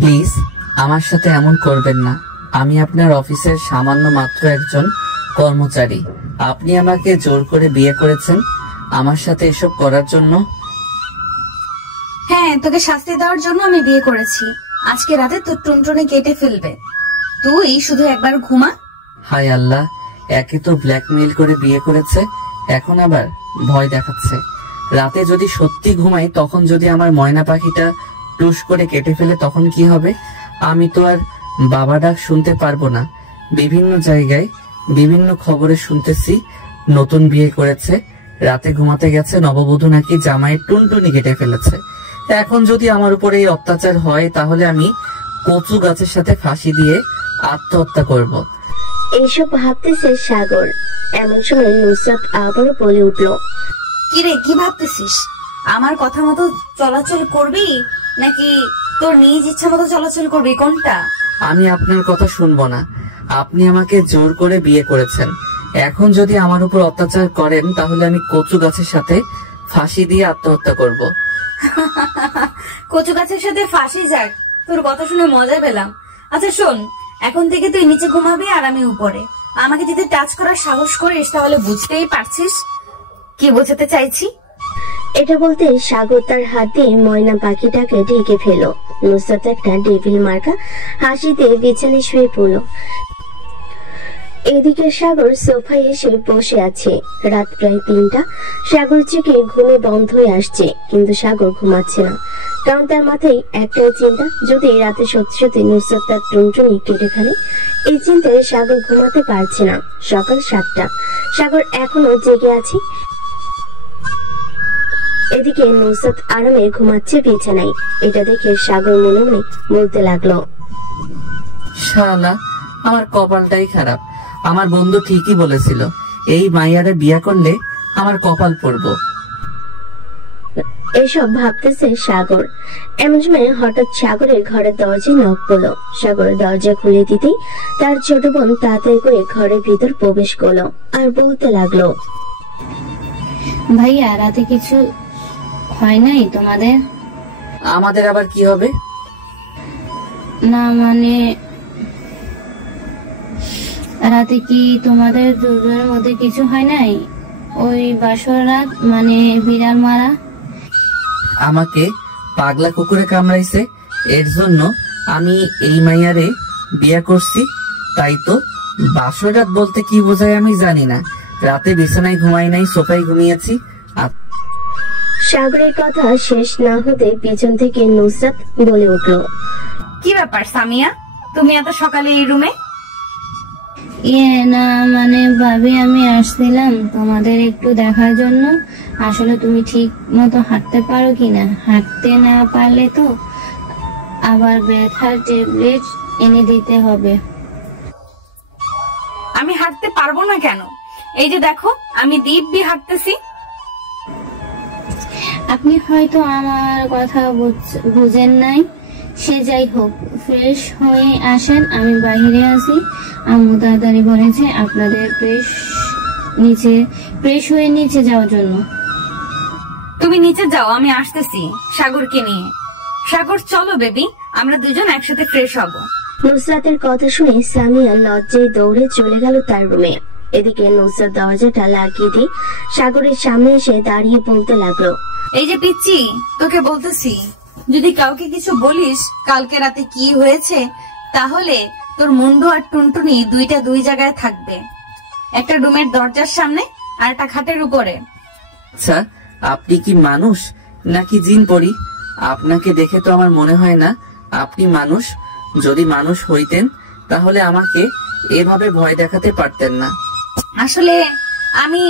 Please আমার সাথে এমন করবেন না। আমি আপনার অফিসের সামান্য মাত্র একজন কর্মচারী। আপনি আমাকে জোর করে বিয়ে করেছেন আমার সাথে এসব করার জন্য। হ্যাঁ, তোকে শাস্তি দেওয়ার জন্য আমি বিয়ে করেছি। আজকে রাতে তোর টুনটুনি কেটে ফেলবে। তুই শুধু একবার ঘুমা। হায় আল্লাহ, একে তো ব্ল্যাকমেইল করে বিয়ে করেছে, এখন আবার ভয় দেখাচ্ছে। রাতে যদি সত্যি ঘুমাই, তখন যদি আমার ময়না পাখিটা টুস করে কেটে ফেলে তখন কি হবে? আমি তো আর বাবা ডাক শুনতে পারবো না। বিভিন্ন জায়গায় বিভিন্ন খবরে শুনতেছি নতুন বিয়ে করেছে, রাতে ঘুমাতে গেছে, নববধূ নাকি জামাইয়ের টুনটুনি কেটে ফেলেছে। এখন যদি আমার উপরে এই অত্যাচার হয়, তাহলে আমি কচু গাছের সাথে ফাঁসি দিয়ে আত্মহত্যা করব। এইসব ভাবতেছে সাগর। এমন সময় নুসরাত আবারও বলে উঠল, কিরে, কি ভাবতেছিস? আমার কথা মতো চলাচল করবি নাকি তোর নিজ ইচ্ছা মতো চলাচল করবি? কোনটা? আমি আপনার কথা শুনবো না। আপনি আমাকে জোর করে বিয়ে করেছেন, এখন যদি আমার উপর অত্যাচার করেন তাহলে আমি কচু গাছের সাথে ফাঁসি দিয়ে আত্মহত্যা করব। কচু গাছের সাথে ফাঁসি যাক, তোর কথা শুনে মজা পেলাম। আচ্ছা শোন, এখন থেকে তুই নিচে ঘুমাবি আর আমি উপরে। আমাকে যদি টাচ করার সাহস করিস তাহলে বুঝতেই পারছিস কি বোঝাতে চাইছি। এটা বলতে সাগর তার হাত দিয়ে ময়না পাখিটাকে ঢেকে ফেল। নুসরাত একটা ডেভিল মার্কা হাসিতে বিছানায় শুয়ে পড়ল। এদিকে সাগর সোফায় এসে বসে আছে। রাত প্রায় 3টা। সাগর চোখে ঘুমে বন্ধ হয়ে আসছে, কিন্তু সাগর ঘুমাচ্ছে না, কারণ তার মাথায় একটাই চিন্তা, যদি রাতে সত্যি সত্যি নুসরাত তার টুনটুনি কেটে ফেলে। এই চিন্তায় সাগর ঘুমাতে পারছে না। সকাল 7টা, সাগর এখনো জেগে আছে। এদিকে নুসরাত আরামে ঘুমাচ্ছে বিছানায়। এটা দেখে সাগর মনে মনে বলতে লাগলো, শালা, আমার কপালটাই খারাপ। আমার বন্ধু ঠিকই বলেছিল, এই মাইয়ারে বিয়ে করলে আমার কপাল পড়বো। এসব ভাবতেছে সাগর। এমন সময় হঠাৎ সাগরের ঘরের দরজায় নক পড়লো। সাগর দরজা খুলে দিতেই তার ছোট বোন তাড়াতাড়ি করে ঘরের ভিতর প্রবেশ করলো আর বলতে লাগলো, ভাইয়া, রাতে কিছু হয় নাই তোমাদের? আমাদের আবার কি হবে? না মানে, রাতে কি তোমাদের দুজনের মধ্যে কিছু হয় নাই? ওই বাসর রাত, মানে বিড়াল মারা। আমাকে পাগলা কুকুরে কামড়াইছে, এর জন্য আমি এই মাইয়ারে বিয়ে করছি। তাই তো বাসর রাত বলতে কি বোঝায় আমি জানি না। রাতে বিছানায় ঘুমাই নাই, সোফায় ঘুমিয়েছি। সাগরের কথা শেষ না হতে পিছন থেকে নুসরাত বলে উঠল, কি ব্যাপার সামিয়া, তুমি এত সকালে এই রুমে? না মানে ভাবি, আমি আসছিলাম তোমাদের একটু দেখার জন্য। আসলে তুমি ঠিক মতো হাঁটতে পারো কিনা। হাঁটতে না পারলে তো আবার ব্যথার ট্যাবলেট এনে দিতে হবে। আমি হাঁটতে পারবো না কেন? এই যে দেখো, আমি দিব্যি হাঁটতেছি। আপনি হয়তো আমার কথা বুঝেন নাই। সে যাই হোক, ফ্রেশ হয়ে আসেন, আমি বাইরে আছি। আম্মু তাড়াতাড়ি বলেছে আপনাদের ফ্রেশ হয়ে নিচে যাওয়ার জন্য। তুমি নিচে যাও, আমি আসতেছি সাগরকে নিয়ে। সাগর চলো বেবি, আমরা দুজন একসাথে ফ্রেশ হব। নুসরাতের কথা শুনে সামিয়া লজ্জায় দৌড়ে চলে গেল তার রুমে। এদিকে নুসরাত দরজাটা লাগিয়ে দিয়ে সাগরের সামনে এসে দাঁড়িয়ে বলতে লাগলো, এই যে পিচ্ছি, তোকে বলতেছি, যদি কাউকে কিছু বলিস কালকে রাতে কি হয়েছে, তাহলে তোর মুন্ডু আর টুনটুনি দুইটা দুই জায়গায় থাকবে। একটা রুমের দরজার সামনে আর একটা খাটের উপরে। আচ্ছা, আপনি কি মানুষ নাকি জিন পরি? আপনাকে দেখে তো আমার মনে হয় না আপনি মানুষ। যদি মানুষ হইতেন তাহলে আমাকে এভাবে ভয় দেখাতে পারতেন না। আসলে আমি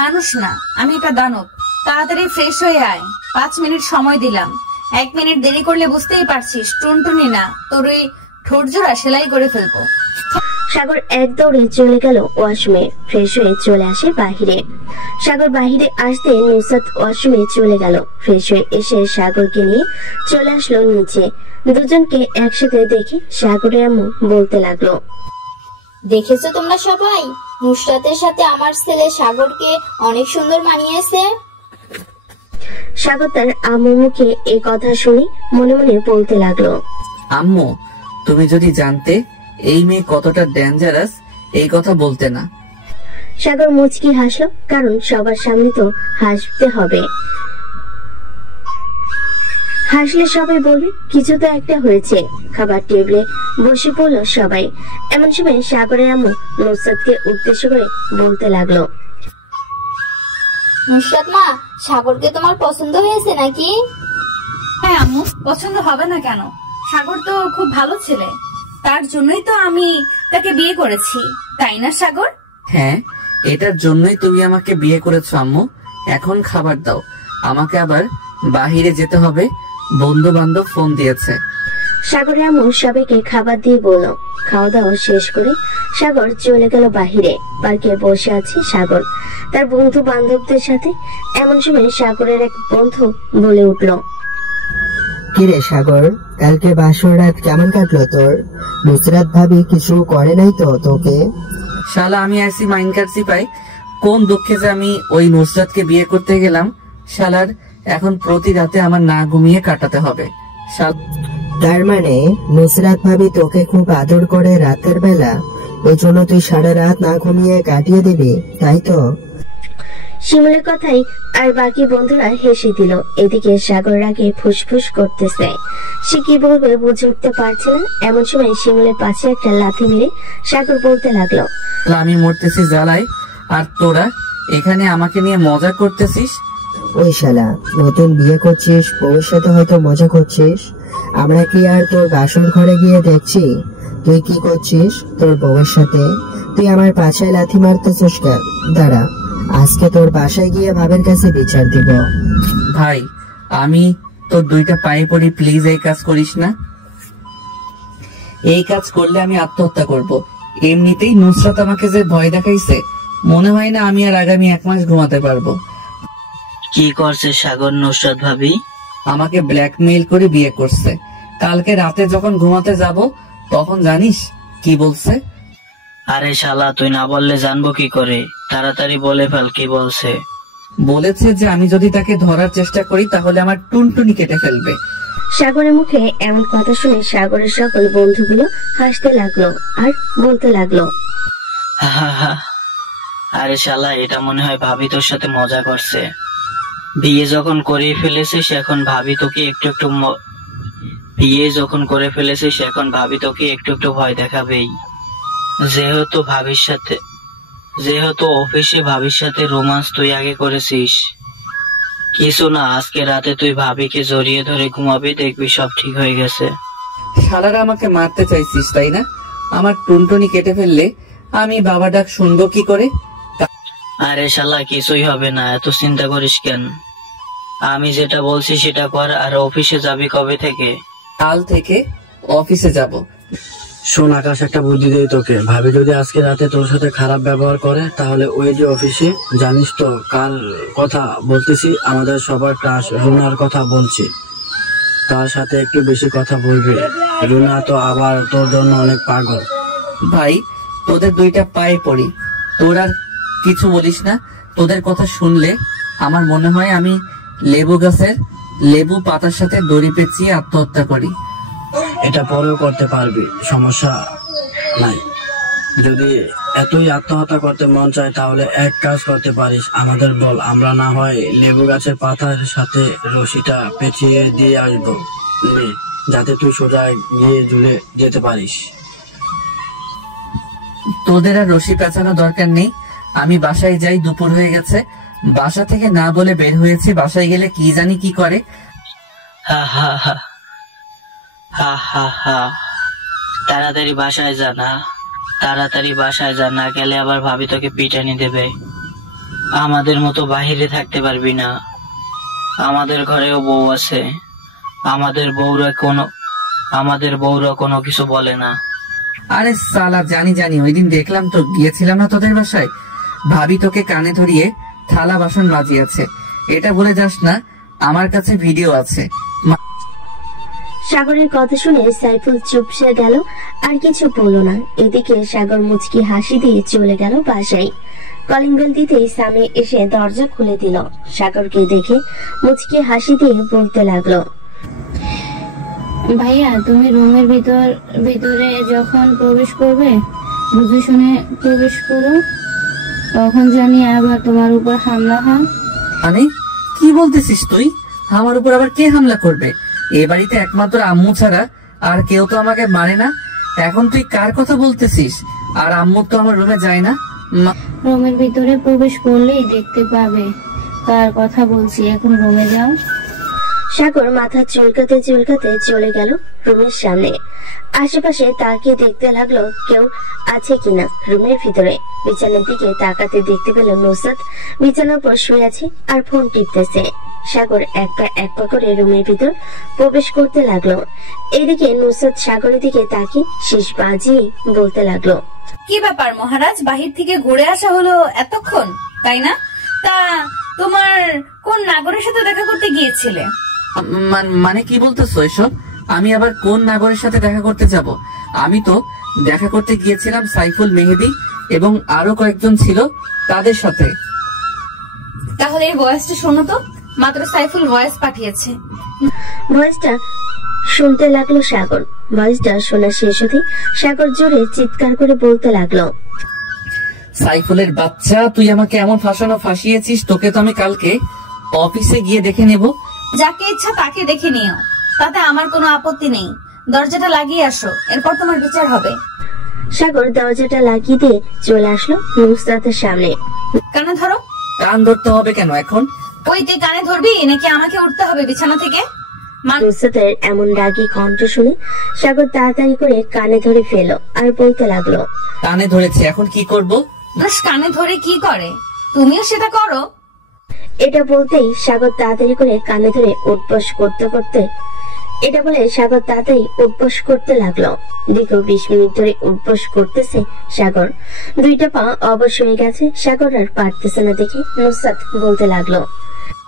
মানুষ না, আমি একটা দানব। তাড়াতাড়ি ফ্রেশ হয়ে আয়, 5 মিনিট সময় দিলাম। 1 মিনিট দেরি করলে বুঝতেই পারছিস টুনটুনি না, তোর ওই ঠোঁট জোড়া সেলাই করে ফেলবো। সাগর এক দৌড়ে চলে গেল ওয়াশরুমে। ফ্রেশ হয়ে চলে আসে বাহিরে। সাগর বাহিরে আসতে নুসরাত ওয়াশরুমে চলে গেল। ফ্রেশ হয়ে এসে সাগরকে নিয়ে চলে আসলো নিচে। দুজনকে একসাথে দেখে সাগরের আম্মু বলতে লাগলো, দেখেছো তোমরা সবাই, নুসরাতের সাথে আমার ছেলে সাগরকে অনেক সুন্দর মানিয়েছে। সাগর তার আম্মুর মুখে এই কথা শুনে মনে মনে বলতে লাগলো, আম্মু, তুমি যদি জানতে এই মেয়ে কতটা ডেঞ্জারাস, এই কথা বলতে না। সাগর মুচকি হাসলো, কারণ সবার সামনে তো হাসতে হবে, হাসলে সবাই বলবে কিছু তো একটা হয়েছে। খাবার টেবিলে বসে পড়লো সবাই। এমন সময় সাগরের আম্মু নুসরাতকে উদ্দেশ্য করে বলতে লাগলো, নুসরাত মা, সাগরকে তোমার পছন্দ হয়েছে নাকি? হ্যাঁ আম্মু, পছন্দ হবে না কেন? সাগর তো খুব ভালো ছেলে, তার জন্যই তো আমি তাকে বিয়ে করেছি, তাই না সাগর? হ্যাঁ, এটার জন্যই তুমি আমাকে বিয়ে করেছো আম্মু। এখন খাবার দাও, আমাকে আবার বাহিরে যেতে হবে, বন্ধু বান্ধব ফোন দিয়েছে। সাগরের আম্মু সবাইকে খাবার দিয়ে বলল। খাওয়া দাওয়া শেষ করে সাগর চলে গেল বাহিরে। পার্কে বসে আছে সাগর তার বন্ধু বান্ধবদের সাথে। এমন সময় সাগরের এক বন্ধু বলে উঠল, কিরে সাগর, কালকে বাসর রাত কেমন কাটলো তোর? নুসরাত ভাবি কিছু করে নাই তো তোকে? শালা, আমি আইসি মাইন্ড কাটছি পাই, কোন দুঃখে যে আমি ওই নুসরাতকে বিয়ে করতে গেলাম। শালার এখন প্রতি রাতে আমার না ঘুমিয়ে কাটাতে হবে। তার মানে নুসরাত ভাবি তোকে খুব আদর করে রাতের বেলা, ওই জন্য তুই সারা রাত না ঘুমিয়ে কাটিয়ে দিবি, তাই তো? শিমুলের কথাই আর বাকি বন্ধুরা হেসে দিল। এদিকে সাগর রাগে ফুসফুস করতেছে, সে কি বলবে বুঝে উঠতে পারছে না। এমন সময় শিমুলের পাশে একটা লাথি মেরে সাগর বলতে লাগলো, আমি মরতেছি জ্বালায়, আর তোরা এখানে আমাকে নিয়ে মজা করতেছিস। ওই শালা, নতুন বিয়ে করছিস, বউয়ের সাথে হয়তো মজা করছিস। আমরা কি আর তোর বাসর ঘরে গিয়ে দেখছি তুই কি করছিস তোর বউয়ের সাথে? তুই আমার পাছায় লাথি মারতেছিস কেন? দাঁড়া, আজকে তোর বাসায় গিয়ে ভাবের কাছে বিচার দিব। ভাই, আমি তোর দুইটা পায়ে পড়ি, প্লিজ এই কাজ করিস না। এই কাজ করলে আমি আত্মহত্যা করব। এমনিতেই নুসরাত আমাকে যে ভয় দেখাইছে, মনে হয় না আমি আর আগামী 1 মাস ঘুমাতে পারবো। কি করছে সাগর নুসরাত ভাবি? আমাকে ব্ল্যাকমেইল করে বিয়ে করছে। কালকে রাতে যখন ঘুমাতে যাব তখন জানিস কি বলছে? আরে শালা, তুই না বললে জানবো কি করে? তাড়াতাড়ি বলে ফেল, কি বলছে? বলেছে যে আমি যদি তাকে ধরার চেষ্টা করি তাহলে আমার টুনটুনি কেটে ফেলবে। সাগরের মুখে এমন কথা শুনে সাগরের সকল বন্ধুগুলো হাসতে লাগলো আর বলতে লাগলো, আরে শালা, এটা মনে হয় ভাবি তোর সাথে মজা করছে। বিয়ে যখন করে ফেলেছিস এখন ভাবি তোকে একটু একটু ভয় দেখাবেই। যেহেতু অফিসে ভাবির সাথে রোমান্স তুই আগে করেছিস। কিছু না, আজকে রাতে তুই ভাবিকে জড়িয়ে ধরে ঘুমাবি, দেখবি সব ঠিক হয়ে গেছে। শালারা আমাকে মারতে চাইছিস তাই না? আমার টুনটুনি কেটে ফেললে আমি বাবা ডাক শুনবো কি করে? আরে শালা, কিছুই হবে না, এত চিন্তা করিস কেন? আমি যেটা বলছি সেটা কর। আর অফিসে যাবি কবে থেকে? কাল থেকে অফিসে যাব। শোন আকাশ, একটা বুদ্ধি দেই তোকে। ভাবি যদি আজকে রাতে তোর সাথে খারাপ ব্যবহার করে তাহলে ওই যে অফিসে, জানিস তো কার কথা বলতেছি? আমাদের সবার ক্রাশ রুনার কথা বলছি। তার সাথে একটু বেশি কথা বলবি। রুনা তো আবার তোর জন্য অনেক পাগল। ভাই, তোদের দুইটা পায়ে পড়ি, তোর আর কিছু বলিস না। তোদের কথা শুনলে আমার মনে হয় আমি লেবু গাছের লেবু পাতার সাথে দড়ি পেঁচিয়ে আত্মহত্যা করি। এটা পরেও করতে পারবি, সমস্যা নাই। যদি এতই আত্মহত্যা করতে মন চায় তাহলে এক কাজ করতে পারিস, আমাদের বল, আমরা না হয় লেবু গাছের পাতার সাথে রশিটা পেঁচিয়ে দিয়ে আসবো, যাতে তুই সোজা গিয়ে ঝুলে যেতে পারিস। তোদের আর রশি পেঁচানো দরকার নেই। আমি বাসায় যাই, দুপুর হয়ে গেছে। বাসা থেকে না বলে বের হয়েছি, বাসায় গেলে কি জানি কি করে। হা হা হা হা হা হা। তাড়াতাড়ি বাসায় যা, না গেলে আবার ভাবি তোকে পিটানি দেবে। আমাদের মতো বাহিরে থাকতে পারবি না। আমাদের ঘরেও বউ আছে, আমাদের বউরা কোনো কিছু বলে না। আরে সালা, জানি ওইদিন দেখলাম তো, গিয়েছিলাম না তোদের বাসায়, ভাবি তোকে কানে ধরিয়ে থালা বাসন মাজিয়েছে। এটা বলে যাস না, আমার কাছে ভিডিও আছে। সাগরের কথা শুনে সাইফুল চুপসে গেল, আর কিছু বলল না। এদিকে সাগর মুচকি হাসি দিয়ে চলে গেল বাসায়। কলিং বেল দিতেই সামি এসে দরজা খুলে দিল। সাগরকে দেখে মুচকি হাসি দিয়ে বলতে লাগলো, ভাইয়া তুমি রুমের ভিতরে যখন প্রবেশ করবে বুঝে শুনে প্রবেশ করো, তখন জানি আবার তোমার উপর হামলা হয়। মানে কি বলতেছিস তুই? আমার উপর আবার কে হামলা করবে? এ বাড়িতে একমাত্র আম্মু ছাড়া আর কেউ তো আমাকে মারে না। এখন তুই কার কথা বলতেছিস? আর আম্মু তো আমার রুমে যায় না। রুমের ভিতরে প্রবেশ করলেই দেখতে পাবে কার কথা বলছি। এখন রুমে যাও। সাগর মাথা চুলকাতে চুলকাতে চলে গেল রুমের সামনে। আশেপাশে তাকিয়ে দেখতে লাগলো কেউ আছে কিনা রুমের ভিতরে। বিছানার দিকে তাকাতে দেখতে পেল নুসরাত বিছানার উপর শুয়ে আছে আর ফোন টিপতেছে। সাগর এক পা করে রুমের ভিতর প্রবেশ করতে লাগলো। এদিকে নুসরাত সাগরের দিকে তাকিয়ে শেষ বাজিয়ে বলতে লাগলো, কি ব্যাপার মহারাজ, বাহির থেকে ঘুরে আসা হলো এতক্ষণ, তাই না? তা তোমার কোন নাগরের সাথে দেখা করতে গিয়েছিলে? মানে কি বলতেছো এসব? আমি আবার কোন নাগরের সাথে দেখা করতে যাব? আমি তো দেখা করতে গিয়েছিলাম সাইফুল, মেহেদি এবং আরো কয়েকজন ছিল তাদের সাথে। তাহলে এই ভয়েসটা শোনো তো, মাত্র সাইফুল ভয়েস পাঠিয়েছে। ভয়েসটা শুনতে লাগলো সাগর। ভয়েসটা শোনা শেষ হতে সাগর জোরে চিৎকার করে বলতে লাগলো, সাইফুলের বাচ্চা, তুই আমাকে এমন ফাঁসিয়েছিস, তোকে তো আমি কালকে অফিসে গিয়ে দেখে নেব। যাকে ইচ্ছা তাকে দেখে নিও, তাতে আমার কোনো আপত্তি নেই। দরজাটা লাগিয়ে আসো, এরপর তোমার বিচার হবে। সাগর দরজাটা লাগিয়ে দিয়ে চলে আসলো নুসরাতের সামনে। কানে ধরো। কান ধরতে হবে কেন এখন? ওই তুই কানে ধরবি নাকি আমাকে উঠতে হবে বিছানা থেকে? নুসরাতের এমন রাগী কণ্ঠ শুনে সাগর তাড়াতাড়ি করে কানে ধরে ফেলো আর বলতে লাগলো, কানে ধরেছে, এখন কি করব? কানে ধরে কি করে? তুমিও সেটা করো। এটা বলতেই সাগর তাড়াতাড়ি করে কানে ধরে উঠবস করতে লাগলো। দীর্ঘ 20 মিনিট ধরে উঠবস করতেছে সাগর। দুইটা পা অবশ হয়ে গেছে। সাগর আর পারতেছে না দেখে নুসরাত বলতে লাগলো,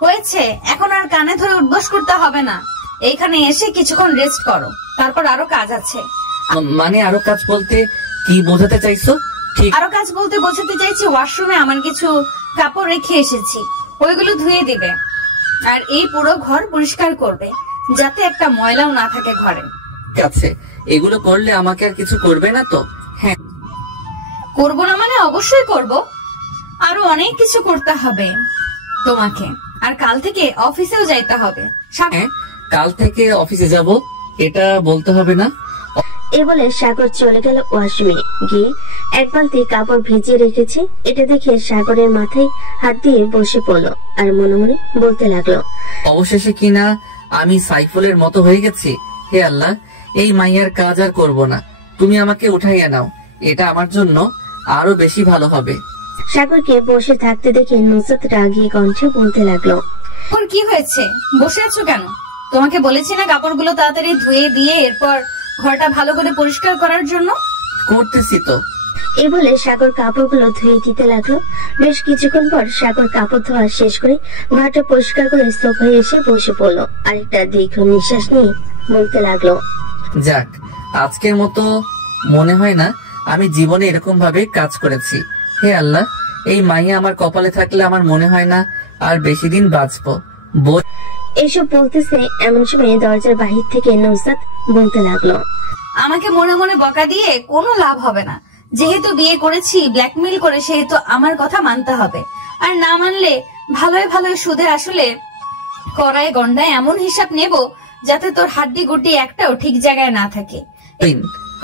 হয়েছে, এখন আর কানে ধরে উঠবস করতে হবে না। এইখানে এসে কিছুক্ষণ রেস্ট করো, তারপর আরো কাজ আছে। মানে আরো কাজ বলতে কি বোঝাতে চাইছো? ঠিক, আরো কাজ বলতে বোঝাতে চাইছি ওয়াশরুমে আমার কিছু কাপড় রেখে এসেছি, ওইগুলো ধুয়ে দিবে। আর এই পুরো ঘর পরিষ্কার করবে, যাতে একটা ময়লাও না থাকে ঘরে। ঠিক আছে, এগুলো করলে আমাকে আর কিছু করবে না তো? হ্যাঁ, করবো না মানে অবশ্যই করব। আরো অনেক কিছু করতে হবে তোমাকে, আর কাল থেকে অফিসেও যাইতে হবে। হ্যাঁ, কাল থেকে অফিসে যাব, এটা বলতে হবে না। এ বলে সাগর চলে গেল ওয়াশরুমে। গিয়ে এক বালতি কাপড় ভিজিয়ে রেখেছে। এটা দেখে সাগরের মাথায় হাত দিয়ে বসে পড়লো আর মনে মনে বলতে লাগলো, অবশেষে কিনা আমি সাইফুলের মতো হয়ে গেছি। হে আল্লাহ, এই মাইয়ার কাজ আর করব না, তুমি আমাকে উঠাইয়া নাও, এটা আমার জন্য আরো বেশি ভালো হবে। সাগরকে বসে থাকতে দেখে নুসরাত রাগী কণ্ঠে বলতে লাগলো, এখন কি হয়েছে, বসে আছো কেন? তোমাকে বলেছি না কাপড়গুলো তাড়াতাড়ি ধুয়ে দিয়ে এরপর ঘরটা ভালো করে পরিষ্কার করার জন্য? করতেছি তো। এই বলে সাগর কাপড়গুলো ধুয়ে দিতে লাগলো। বেশ কিছুক্ষণ পর সাগর কাপড় ধোয়া শেষ করে ঘরটা পরিষ্কার করে সোফায় এসে বসে পড়লো। আরেকটা দীর্ঘ নিঃশ্বাস নিয়ে বলতে লাগলো, যাক, আজকের মতো মনে হয় না আমি জীবনে এরকম ভাবে কাজ করেছি। হে আল্লাহ, এই মাইয়া আমার কপালে থাকলে আমার মনে হয় না আর বেশি দিন বাঁচবো। এইসব বলতেছে এমন সময় দরজার বাহির থেকে নুসরাত বলতে লাগলো, আমাকে মনে মনে বকা দিয়ে কোনো লাভ হবে না। যেহেতু বিয়ে করেছি ব্ল্যাকমেল করে, সেহেতু আমার কথা মানতে হবে। আর না মানলে ভালোই ভালোই সুদে আসলে কড়াই গন্ডায় এমন হিসাব নেব যাতে তোর হাড্ডি গুড্ডি একটাও ঠিক জায়গায় না থাকে।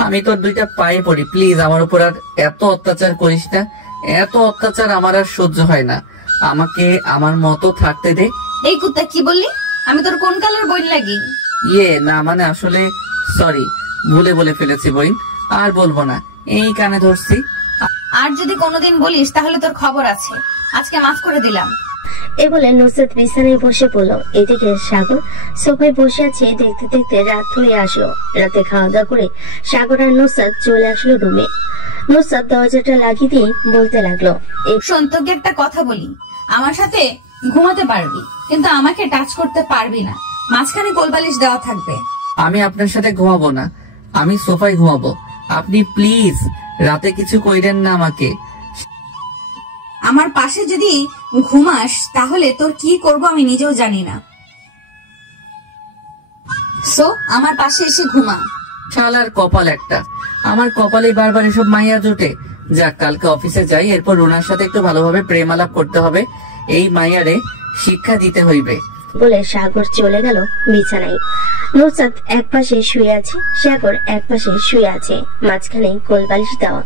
আমি তোর দুইটা পায়ে পড়ি, প্লিজ আমার উপর আর এত অত্যাচার করিস না। এত অত্যাচার আমার আর সহ্য হয় না, আমাকে আমার মতো থাকতে দে। এই কুত্তা, কি বললি? আমি তোর কোন কালার বই লাগি? না, মানে আসলে সরি, ভুলে বলে ফেলেছি বইন, আর বলবো না, এই কানে ধরছি। আর যদি কোনোদিন বলিস তাহলে তোর খবর আছে, আজকে মাফ করে দিলাম। এ বলে নুসরাত বিছানায় বসে পড়লো। এদিকে সাগর সোফায় বসে আছে। দেখতে দেখতে রাত হয়ে আসলো। রাতে খাওয়া দাওয়া করে সাগর আর নুসরাত চলে আসলো রুমে। নুসরাত দরজাটা লাগিয়ে দিয়ে বলতে লাগলো, শোন, তোকে একটা কথা বলি, আমার সাথে ঘুমাতে পারবি কিন্তু আমাকে টাচ করতে পারবি না। মাঝখানে কোলবালিশ দেওয়া থাকবে। আমি আপনার সাথে ঘুমাবো না, আমি সোফায় ঘুমাবো। আপনি প্লিজ রাতে কিছু কইরেন না আমাকে। আমার পাশে যদি ঘুমাস তাহলে তোর কি করব আমি নিজেও জানি না। সো আমার পাশে এসে ঘুমা। শালার কপাল একটা, আমার কপালে বারবার এসব মাইয়া জোটে। যাক, কালকে অফিসে যাই, এরপর রুনার সাথে একটু ভালোভাবে প্রেম আলাপ করতে হবে, এই মাইয়ারে শিক্ষা দিতে হইবে বলে সাগর চলে গেল বিছানায়। নুসরাত এক পাশে শুয়ে আছে, সাগর এক পাশে শুয়ে আছে, মাঝখানে কোলবালিশ দেওয়া।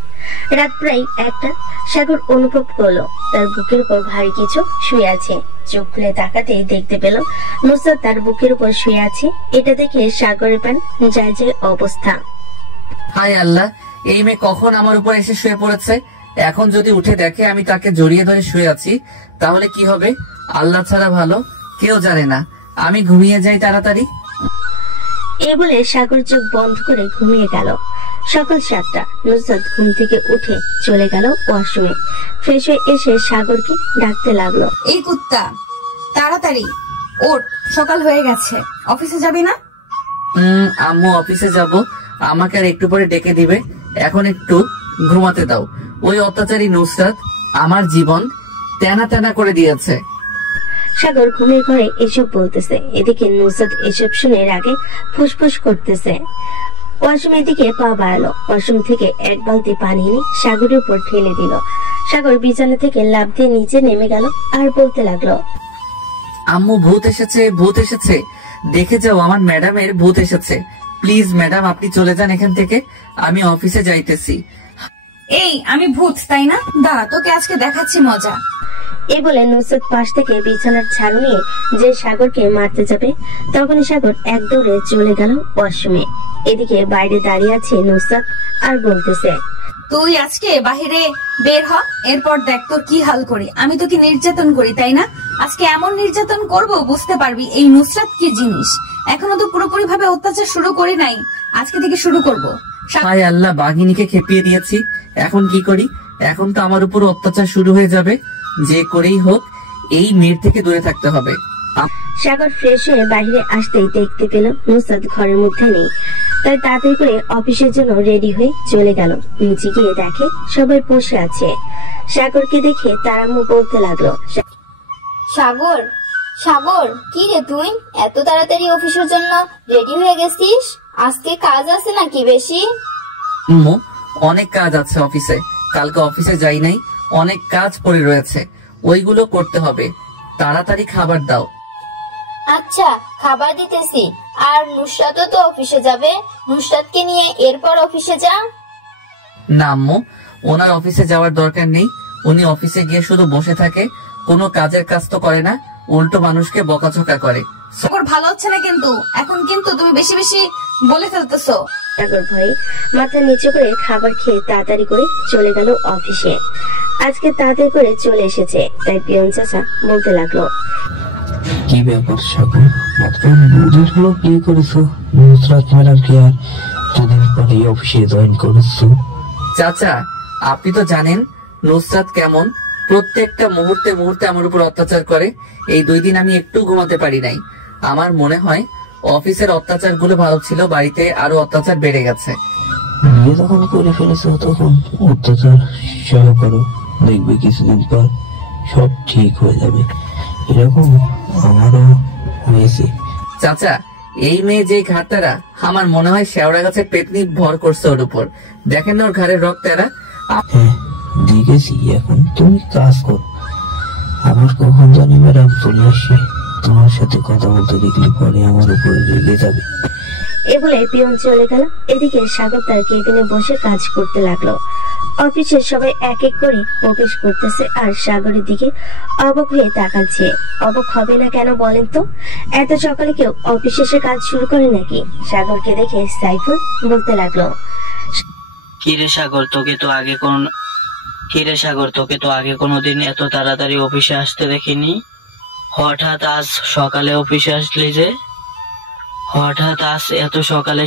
রাত প্রায় 1টা। সাগর অনুভব করলো তার বুকের উপর ভারী কিছু শুয়ে আছে। চোখ খুলে তাকাতে দেখতে পেল নুসরাত তার বুকের উপর শুয়ে আছে। এটা দেখে সাগরের প্রাণ যায় যে অবস্থা। হায় আল্লাহ, এই মেয়ে কখন আমার উপর এসে শুয়ে পড়েছে। এখন যদি উঠে দেখে আমি তাকে জড়িয়ে ধরে শুয়ে আছি তাহলে কি হবে? আল্লাহ ছাড়া ভালো কেউ জানে না। আমি ঘুমিয়ে যাই তাড়াতাড়ি। এই বলে সাগর চোখ বন্ধ করে ঘুমিয়ে গেল। সকাল 7টা। নুসরাত ঘুম থেকে উঠে চলে গেল ওয়াশরুমে। ফ্রেশ হয়ে এসে সাগরকে ডাকতে লাগলো। এই কুত্তা, তাড়াতাড়ি ওঠ, সকাল হয়ে গেছে, অফিসে যাবি না? আম্মু অফিসে যাব, আমাকে আর একটু পরে ডেকে দিবে, এখন একটু ঘুমাতে দাও। ওই অত্যাচারী নুসরাত আমার জীবন তেনা তেনা করে দিয়েছে। সাগর ঘুমের ঘরে এসব বলতেছে, এদিকে নুসরাত এসব শুনে রাগে ফুসফুস করতেছে। ওয়াশরুমের দিকে পা বাড়ালো। ওয়াশরুম থেকে এক বালতি পানি এনে সাগরের উপর ঢেলে দিল। সাগর বিছানা থেকে লাফ দিয়ে নিচে নেমে গেল আর বলতে লাগলো, আম্মু ভূত এসেছে, ভূত এসেছে, দেখে যাও আমার ম্যাডামের ভূত এসেছে। প্লিজ ম্যাডাম আপনি চলে যান এখান থেকে, আমি অফিসে যাইতেছি। এই আমি ভূত তাই না? দাঁড়া, তোকে আজকে দেখাচ্ছি মজা। এই বলে নুসরাত পাশ থেকে বিছানার ঝাড়ু নিয়ে যে সাগরকে মারতে যাবে, তখনই সাগর এক দৌড়ে চলে গেল ওয়াশরুমে। এদিকে বাইরে দাঁড়িয়ে আছে নুসরাত আর বলতেছে, তুই আজকে বাহিরে বের হ, এরপর দেখ তোর কি হাল করি। আমি তোকে নির্যাতন করি তাই না? আজকে এমন নির্যাতন করব বুঝতে পারবি এই নুসরাত কি জিনিস। এখনো তো পুরোপুরি ভাবে অত্যাচার শুরু করি নাই, আজকে থেকে শুরু করব। হায় আল্লাহ, বাঘিনীকে খেপিয়ে দিয়েছি, এখন কি করি? এখন তো আমার উপর অত্যাচার শুরু হয়ে যাবে। যে করেই হোক এই মেয়ের থেকে দূরে থাকতে হবে। সাগর ফ্রেশ হয়ে বাইরে আসতেই দেখতে পেল নুসরাত ঘরের মধ্যে নেই। তাই তাড়াতাড়ি করে অফিসের জন্য রেডি হয়ে চলে গেল। নিচে গিয়ে দেখে সবাই বসে আছে। সাগরকে দেখে তার আম্মু বলতে লাগলো, সাগর, সাগর, কি রে তুই এত তাড়াতাড়ি অফিসের জন্য রেডি হয়ে গেছিস? আজকে কাজ আছে নাকি বেশি? আম্মু অনেক কাজ আছে অফিসে, কালকে অফিসে যাই নাই, অনেক কাজ পড়ে রয়েছে, ওইগুলো করতে হবে। তাড়াতাড়ি খাবার দাও। আচ্ছা, খাবার দিতেছি। আর নুসরাতও তো অফিসে যাবে, নুসরাতকে নিয়ে এরপর অফিসে যা। না আম্মু, ওনার অফিসে যাওয়ার দরকার নেই। উনি অফিসে গিয়ে শুধু বসে থাকে, কোনো কাজের কাজ তো করে না, উল্টো মানুষকে বকাঝকা করে। সাগর ভালো হচ্ছে না কিন্তু, এখন কিন্তু তুমি বেশি বেশি বলে ফেলতেছো। সাগর ভয়ে মাথা নিচু করে খাবার খেয়ে তাড়াতাড়ি করে চলে গেল অফিসে। আজকে তাড়াতাড়ি করে চলে এসেছে, তাই পিয়ন চাচা বলতে লাগলো, কি ব্যাপার সাগর, মাত্র 2 দিন হলো বিয়ে করেছো, নুসরাত ম্যাডাম কি আর 2 দিন পরে অফিসে জয়েন করেছো? চাচা আপনি তো জানেন নুসরাত কেমন, প্রত্যেকটা মুহূর্তে মুহূর্তে আমার উপর অত্যাচার করে। এই 2 দিন আমি একটু ঘুমাতে পারি নাই। আমার মনে হয় অফিসের অত্যাচার গুলো ভালো ছিল, বাড়িতে আরো অত্যাচার বেড়ে গেছে। বিয়ে যখন করে ফেলেছো তখন অত্যাচার সহ করো, দেখবে কিছুদিন পর সব ঠিক হয়ে যাবে। এরকম আমারও হয়েছে। চাচা এই মেয়ে যে ঘাটতারা, আমার মনে হয় শেওড়া গাছের পেতনি ভর করছে ওর উপর। দেখেন না ওর ঘাড়ের রক্তারা। হ্যাঁ দেখেছি, এখন তুমি কাজ করো, আবার কখন জানি ম্যাডাম চলে আসে, তোমার সাথে কথা বলতে দেখলে পরে আমার উপরে রেগে যাবে। এ বলে পিয়ন চলে গেল। এদিকে সাগর তার কেবিনে বসে কাজ করতে লাগলো। অফিসের সবাই এক এক করে প্রবেশ করতেছে আর সাগরের দিকে অবাক হয়ে তাকাচ্ছে। অবাক হবে না কেন বলেন তো? এত সকালে কেউ অফিসে এসে কাজ শুরু করে নাকি? সাগরকে দেখে সাইফুল বলতে লাগলো, কিরে সাগর, তোকে তো আগে কোনোদিন এত তাড়াতাড়ি অফিসে আসতে দেখিনি। হঠাৎ আজ সকালে অফিসে আসলি যে? হঠাৎ আজ এত সকালে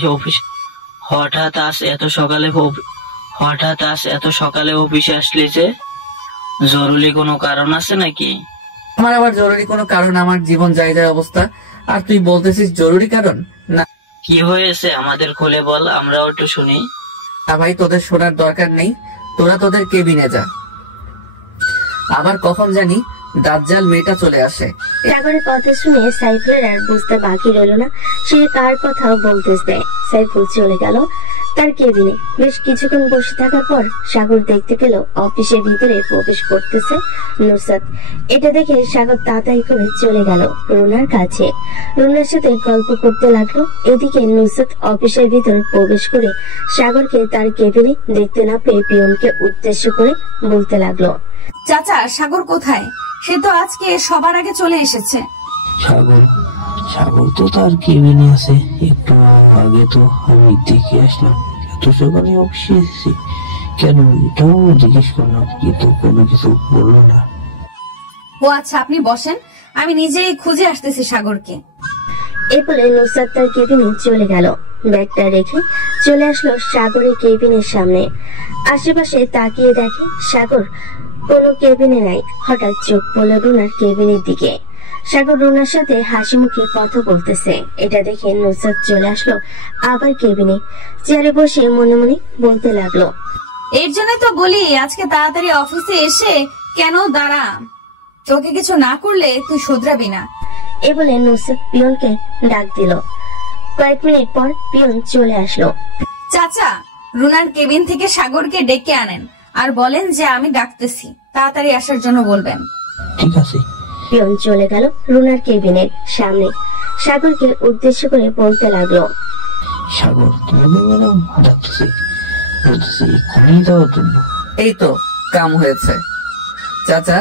অফিসে আসলি যে? জরুরি কোনো কারণ আছে নাকি? আমার আবার জরুরি কোনো কারণ? আমার জীবন যায় যায় অবস্থা, আর তুই বলতেছিস জরুরি কারণ? না কি হয়েছে আমাদের খুলে বল, আমরাও একটু শুনি। ভাই তোদের শোনার দরকার নেই, তোরা তোদের কেবিনে যা। আবার কখন জানি দাজ্জাল মেয়েটা চলে আসে। সাগরের কথা শুনে সাইফুলের আর বুঝতে বাকি রইল না সে কার কথা বলতেছে। সাইফুল চলে গেল তার কেবিনে। বেশ কিছুক্ষণ বসে থাকার পর সাগর দেখতে পেল অফিসের ভিতরে প্রবেশ করতেছে নুসরাত। এটা দেখে সাগর তাড়াতাড়ি করে চলে গেল রুনার কাছে। রুনার সাথে গল্প করতে লাগলো। এদিকে নুসরাত অফিসের ভিতর প্রবেশ করে সাগরকে তার কেবিনে দেখতে না পেয়ে পিয়নকে উদ্দেশ্য করে বলতে লাগলো, চাচা সাগর কোথায়? সে তো আজকে সবার আগে চলে এসেছে। সাগর সাগর তো তার কেবিনে আছে, একটু আগে তো আমি দেখে আসলাম। এত সকালে অফিসে এসেছি কেন এটাও জিজ্ঞেস করলাম, কিন্তু কোনো কিছু বললো না। ও আচ্ছা, আপনি বসেন, আমি নিজেই খুঁজে আসতেছি সাগরকে। এই বলে নুসরাত তার কেবিনে চলে গেল। ব্যাগটা রেখে চলে আসলো সাগরের কেবিনের সামনে। আশেপাশে তাকিয়ে দেখে সাগর কোনো কেবিনে নাই। হঠাৎ চোখ পড়ল রুনার কেবিনের দিকে। সাগর রুনার সাথে হাসি মুখে কথা বলতেছে। এটা দেখে নুসরাত চলে আসলো আবার কেবিনে। চেয়ারে বসে মনে মনে বলতে লাগলো, এর জন্য তো বলি আজকে তাড়াতাড়ি অফিসে এসে কেন দাঁড়া, তোকে কিছু না করলে তুই শোধরাবি না। এ বলে নুসরাত পিয়নকে ডাক দিল। কয়েক মিনিট পর পিয়ন চলে আসলো। চাচা, রুনার কেবিন থেকে সাগরকে ডেকে আনেন আর বলেন যে আমি ডাকতেছি, তাড়াতাড়ি আসার জন্য বলবেন। ঠিক আছে। পিয়ন চলে গেল রুনার কেবিনের সামনে। সাগরকে উদ্দেশ্য করে বলতে লাগলো, সাগর তোমাকে ম্যাডাম ডাকতেছি, বলতেছি এক্ষুনি যাওয়ার জন্য। এই তো কাম হয়েছে। চাচা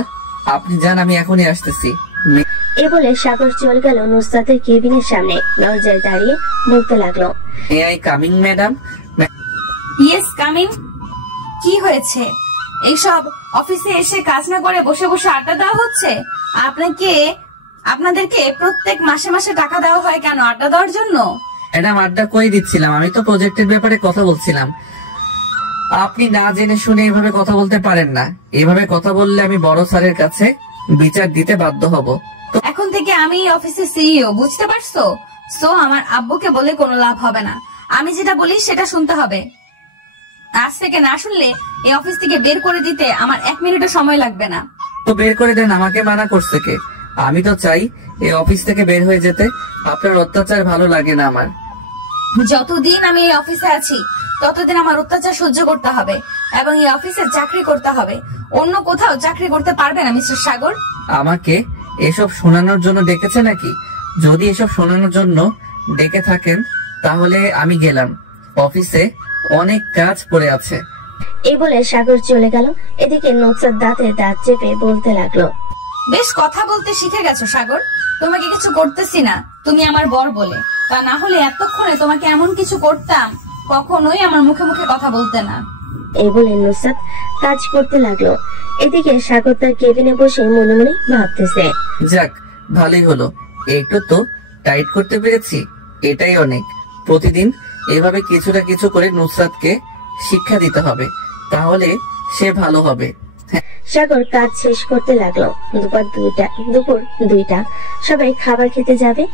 আপনি যান, আমি এখনই আসতেছি। এ বলে সাগর চলে গেল নুসরাতের কেবিনের সামনে। দরজায় দাঁড়িয়ে বলতে লাগলো, may I coming madam? Yes coming. কি হয়েছে? এইসব অফিসে এসে কাজ না করে বসে বসে আড্ডা দেওয়া হচ্ছে? আপনাদেরকে প্রত্যেক মাসে মাসে টাকা দেওয়া হয় কেন? আড্ডা দেওয়ার জন্য? ম্যাডাম আড্ডা কই দিচ্ছিলাম, আমি তো প্রজেক্টের ব্যাপারে কথা বলছিলাম। আপনি না জেনে শুনে এভাবে কথা বলতে পারেন না। এভাবে কথা বললে আমি বড় স্যারের কাছে বিচার দিতে বাধ্য হব। এখন থেকে আমি এই অফিসের সিইও, বুঝতে পারছো? সো আমার আব্বুকে বলে কোনো লাভ হবে না। আমি যেটা বলি সেটা শুনতে হবে। আজ থেকে না শুনলে এই অফিস থেকে বের করে দিতে আমার 1 মিনিটও সময় লাগবে না। তো বের করে দেন, আমাকে মানা করছে কে? আমি তো চাই এই অফিস থেকে বের হয়ে যেতে। আপনার অত্যাচার ভালো লাগে না আমার। যতদিন আমি এই অফিসে আছি ততদিন আমার অত্যাচার সহ্য করতে হবে এবং এই অফিসে চাকরি করতে হবে। অন্য কোথাও চাকরি করতে পারবে না মিস্টার সাগর। আমাকে এসব শোনানোর জন্য ডেকেছে নাকি? যদি এসব শোনানোর জন্য ডেকে থাকেন তাহলে আমি গেলাম, অফিসে অনেক কাজ পড়ে আছে। এই বলে সাগর চলে গেল। এদিকে নুসরাত দাঁতে দাঁত চেপে বলতে লাগলো, বেশ কথা বলতে শিখে গেছো সাগর। তোমাকে কিছু করতেছি না, তুমি আমার বর বলে। তা না হলে এতক্ষণে তোমাকে এমন কিছু করতাম, কখনোই আমার মুখে মুখে কথা বলতে না। এই বলে নুসরাত কাজ করতে লাগলো। এদিকে সাগর তার কেবিনে বসে মনে মনে ভাবতেছে, যাক ভালোই হলো, একটু তো টাইট করতে পেরেছি, এটাই অনেক। প্রতিদিন এভাবে কিছু না কিছু করে নুসরাতকে শিক্ষা দিতে হবে, তাহলে সে ভালো হবে। সাগর কাজ শেষ করতে লাগলো। দুপুর 2টা সবাই খাবার খেতে যাবে।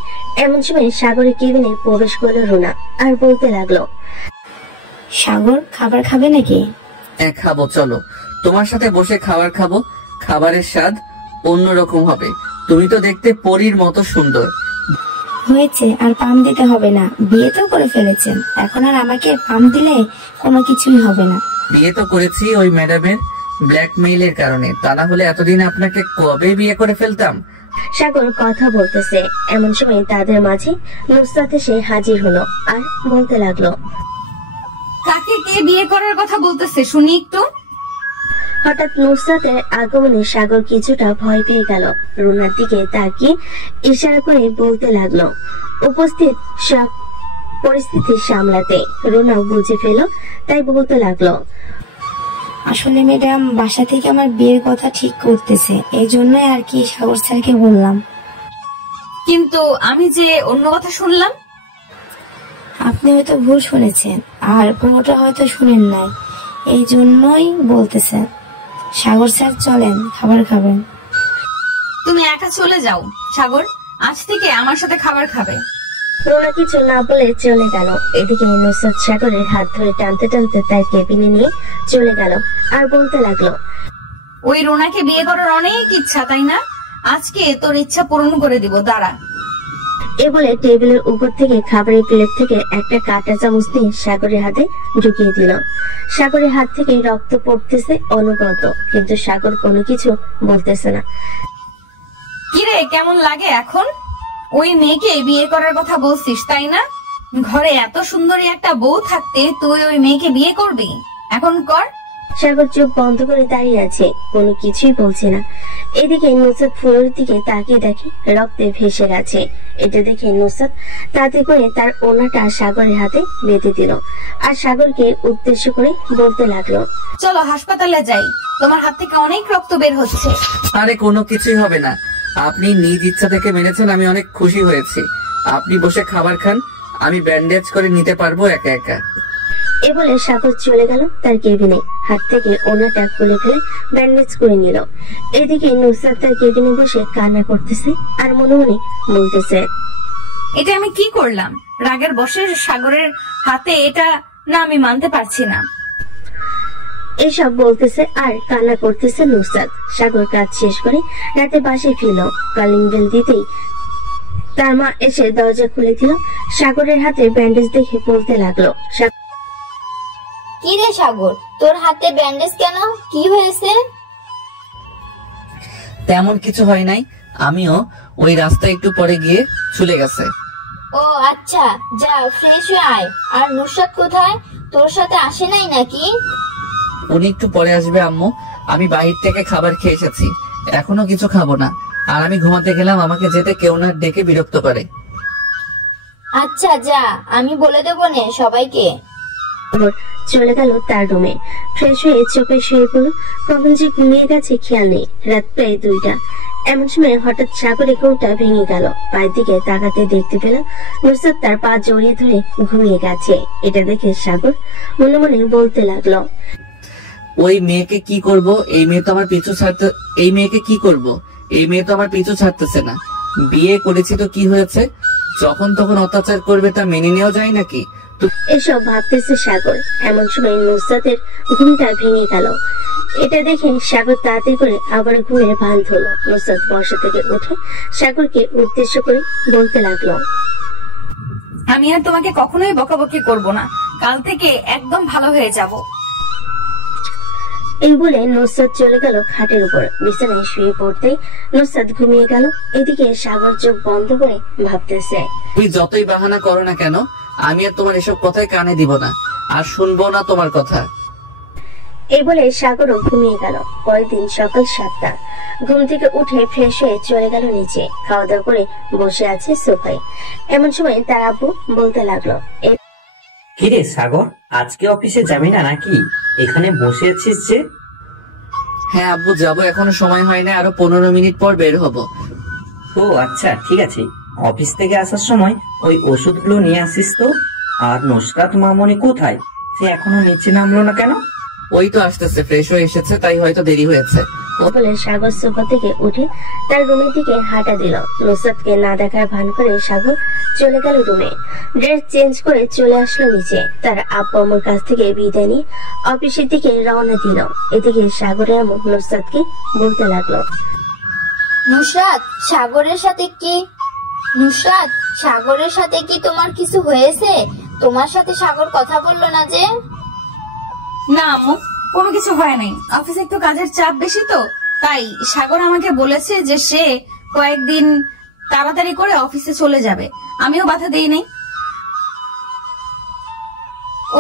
এমন সময় সাগরের কেবিনে প্রবেশ করলো রুনা আর বলতে লাগলো, সাগর খাবার খাবে নাকি? হ্যাঁ খাবো, চলো তোমার সাথে বসে খাবার খাবো। খাবারের স্বাদ অন্যরকম হবে। তুমি তো দেখতে পরীর মতো সুন্দর। হয়েছে, আর পাম দিতে হবে না, বিয়ে তো করে ফেলেছেন, এখন আর আমাকে পাম দিলে কোনো কিছুই হবে না। বিয়ে তো করেছি ওই ম্যাডামের ব্ল্যাকমেইলের কারণে, তা না হলে এতদিন আপনাকে কবে বিয়ে করে ফেলতাম। সাগর কথা বলতেছে, এমন সময় তাদের মাঝে নুসরাত এসে হাজির হলো আর বলতে লাগলো, কাকে কে বিয়ে করার কথা বলতেছে শুনি একটু। হঠাৎ নুসরাতের আগমনে সাগর কিছুটা ভয় পেয়ে গেল। রুনার দিকে তাকিয়ে ইশারা করে বলতে লাগলো। উপস্থিত সব পরিস্থিতি সামলাতে রুনা বুঝে ফেল, তাই বলতে লাগলো, আসলে ম্যাডাম বাসা থেকে আমার বিয়ের কথা ঠিক করতেছে, এই জন্যই আর কি সাগর স্যারকে বললাম। কিন্তু আমি যে অন্য কথা শুনলাম। আপনি হয়তো ভুল শুনেছেন, আর পুরোটা হয়তো শুনেন নাই, এই জন্যই বলতেছেন। সাগর স্যার চলেন খাবার খাবেন। তুমি একা চলে যাও সাগর, আজ থেকে আমার সাথে খাবার খাবে। রুনা কিছু না বলে চলে গেল। এদিকে নুসরাত সাগরের হাত ধরে টানতে টানতে তার কেবিনে নিয়ে চলে গেল আর বলতে লাগলো, ওই রোনাকে বিয়ে করার অনেক ইচ্ছা, তাই না? আজকে তোর ইচ্ছা পূরণ করে দিব, দাঁড়া। এ বলে টেবিলের উপর থেকে খাবারের প্লেট থেকে একটা কাঁটা চামচ নিয়ে সাগরের হাতে ঢুকিয়ে দিল। সাগরের হাত থেকে রক্ত পড়তেছে অনবরত, কিন্তু সাগর কোনো কিছু বলতেছে না। কিরে, কেমন লাগে এখন? ওই মেয়েকে বিয়ে করার কথা বলছিস, তাই না? ঘরে এত সুন্দরী একটা বউ থাকতে তুই ওই মেয়েকে বিয়ে করবি? এখন কর। সাগর চোখ বন্ধ করে দাঁড়িয়ে আছে, কোনো কিছুই বলছে না। এদিকে নুসরাত ফুলের দিকে তাকিয়ে দেখে রক্তে ভেসে গেছে। এটা দেখে নুসরাত তাতে করে তার ওনাটা সাগরের হাতে বেঁধে দিল আর সাগরকে উদ্দেশ্য করে বলতে লাগলো, চলো হাসপাতালে যাই, তোমার হাত থেকে অনেক রক্ত বের হচ্ছে। আরে কোনো কিছুই হবে না, আপনি নিজ ইচ্ছা থেকে মেরেছেন, আমি অনেক খুশি হয়েছি। আপনি বসে খাবার খান, আমি ব্যান্ডেজ করে নিতে পারবো একা একা। এ বলে সাগর চলে গেল তার কেবিনে, হাত থেকে ওনাটা খুলে ফেলে ব্যান্ডেজ করে নিল। এদিকে নুসরাত তার কেবিনে বসে কান্না করতেছে আর মনে মনে বলতেছে, এটা আমি কি করলাম? রাগের বশে সাগরের হাতে এটা না, আমি মানতে পারছি না। এসব বলতেছে আর কান্না করতেছে নুসরাত। সাগর কাজ শেষ করে রাতে বাসায় ফিরল। কলিং বেল দিতেই তার মা এসে দরজা খুলে দিল। সাগরের হাতে ব্যান্ডেজ দেখে বলতে লাগলো, কি রে সাগর, তোর হাতে ব্যান্ডেজ কেন? কি হয়েছে? তেমন কিছু হয় নাই, আমিও ওই রাস্তায় একটু পরে গিয়ে চলে গেছে। ও আচ্ছা, যা ফ্রেশ হয়ে আয়। আর নুসরাত কোথায়? তোর সাথে আসে নাই নাকি? উনি একটু পরে আসবে আম্মু, আমি বাহির থেকে খাবার খেয়ে এসেছি, এখনো কিছু খাবো না। আর আমি ঘুমাতে গেলাম, আমাকে যেতে কেউ না ডেকে বিরক্ত করে। আচ্ছা যা, আমি বলে দেবো নে সবাইকে। চলে গেল তার রুমে। ফ্রেশ হয়ে চোখে শুয়ে পড়ল। কখন যে ঘুমিয়ে গেছে খেয়াল নেই। রাত প্রায় 2টা। এমন সময় হঠাৎ সাগরের ঘুমটা ভেঙে গেল। পায়ের দিকে তাকাতে দেখতে পেল নুসরাত তার পা জড়িয়ে ধরে ঘুমিয়ে গেছে। এটা দেখে সাগর মনে মনে বলতে লাগলো, ওই মেয়েকে কি করব? এই মেয়ে তো আমার পিছু ছাড়তে এই মেয়েকে কি করব? এই মেয়ে তো আমার পিছু ছাড়তেছে না। বিয়ে করেছি তো কি হয়েছে? যখন তখন অত্যাচার করবে তা মেনে নেওয়া যায় নাকি? এসব ভাবতেছে সাগর। এমন সময় নুসরাতের ঘুমটা ভেঙে গেল। এটা দেখে সাগর তাড়াতাড়ি করে আবার ঘুমের ভান ধরল। নুসরাত বসা থেকে উঠে সাগরকে উদ্দেশ্য করে বলতে লাগলো, আমি আর তোমাকে কখনোই বকাবকি করব না, কাল থেকে একদম ভালো হয়ে যাব। এই বলে নুসরাত চলে গেল খাটের উপর। বিছানায় শুয়ে পড়তেই নুসরাত ঘুমিয়ে গেল। এদিকে সাগর চোখ বন্ধ করে ভাবতেছে, তুই যতই বাহানা করো না কেন, আমি আর তোমার এসব কথায় কানে দিব না, আর শুনবো না তোমার কথা। এই বলে সাগরও ঘুমিয়ে গেল। পরের দিন সকাল 7টা। ঘুম থেকে উঠে ফ্রেশ হয়ে চলে গেল নিচে। খাওয়া দাওয়া করে বসে আছে সোফায়। এমন সময় তার আব্বু বলতে লাগলো, কিরে সাগর, আজকে অফিসে যাবি না নাকি? এখানে বসে আছিস যে? হ্যাঁ আব্বু, যাবো, এখনো সময় হয় না, আরো 15 মিনিট পর বের হব। ও আচ্ছা, ঠিক আছে। অফিস থেকে আসার সময় ওই ওষুধগুলো নিয়ে আসিস তো। আর নুসরাত মামনি কোথায়? সে এখনো নিচে নামলো না কেন? ওই তো আসতেছে, ফ্রেশ হয়ে এসেছে, তাই হয়তো দেরি হয়েছে। বলে সাগর সোফা থেকে উঠে তার রুমের দিকে হাঁটা দিল। নুসরাতকে না দেখার ভান করে সাগর চলে গেল রুমে। ড্রেস চেঞ্জ করে চলে আসলো নিচে। তার আব্বু আম্মুর কাছ থেকে বিদায় নিয়ে অফিসের দিকে রওনা দিল। এদিকে সাগরের আম্মু নুসরাতকে বলতে লাগলো, নুসরাত, সাগরের সাথে কি তোমার কিছু হয়েছে? তোমার সাথে সাগর কথা বললো না যে? না আম্মু, কোনো কিছু হয় নাই। অফিসে একটু কাজের চাপ বেশি তো, তাই সাগর আমাকে বলেছে যে সে কয়েকদিন তাড়াতাড়ি করে অফিসে চলে যাবে। আমিও বাধা দেই নাই।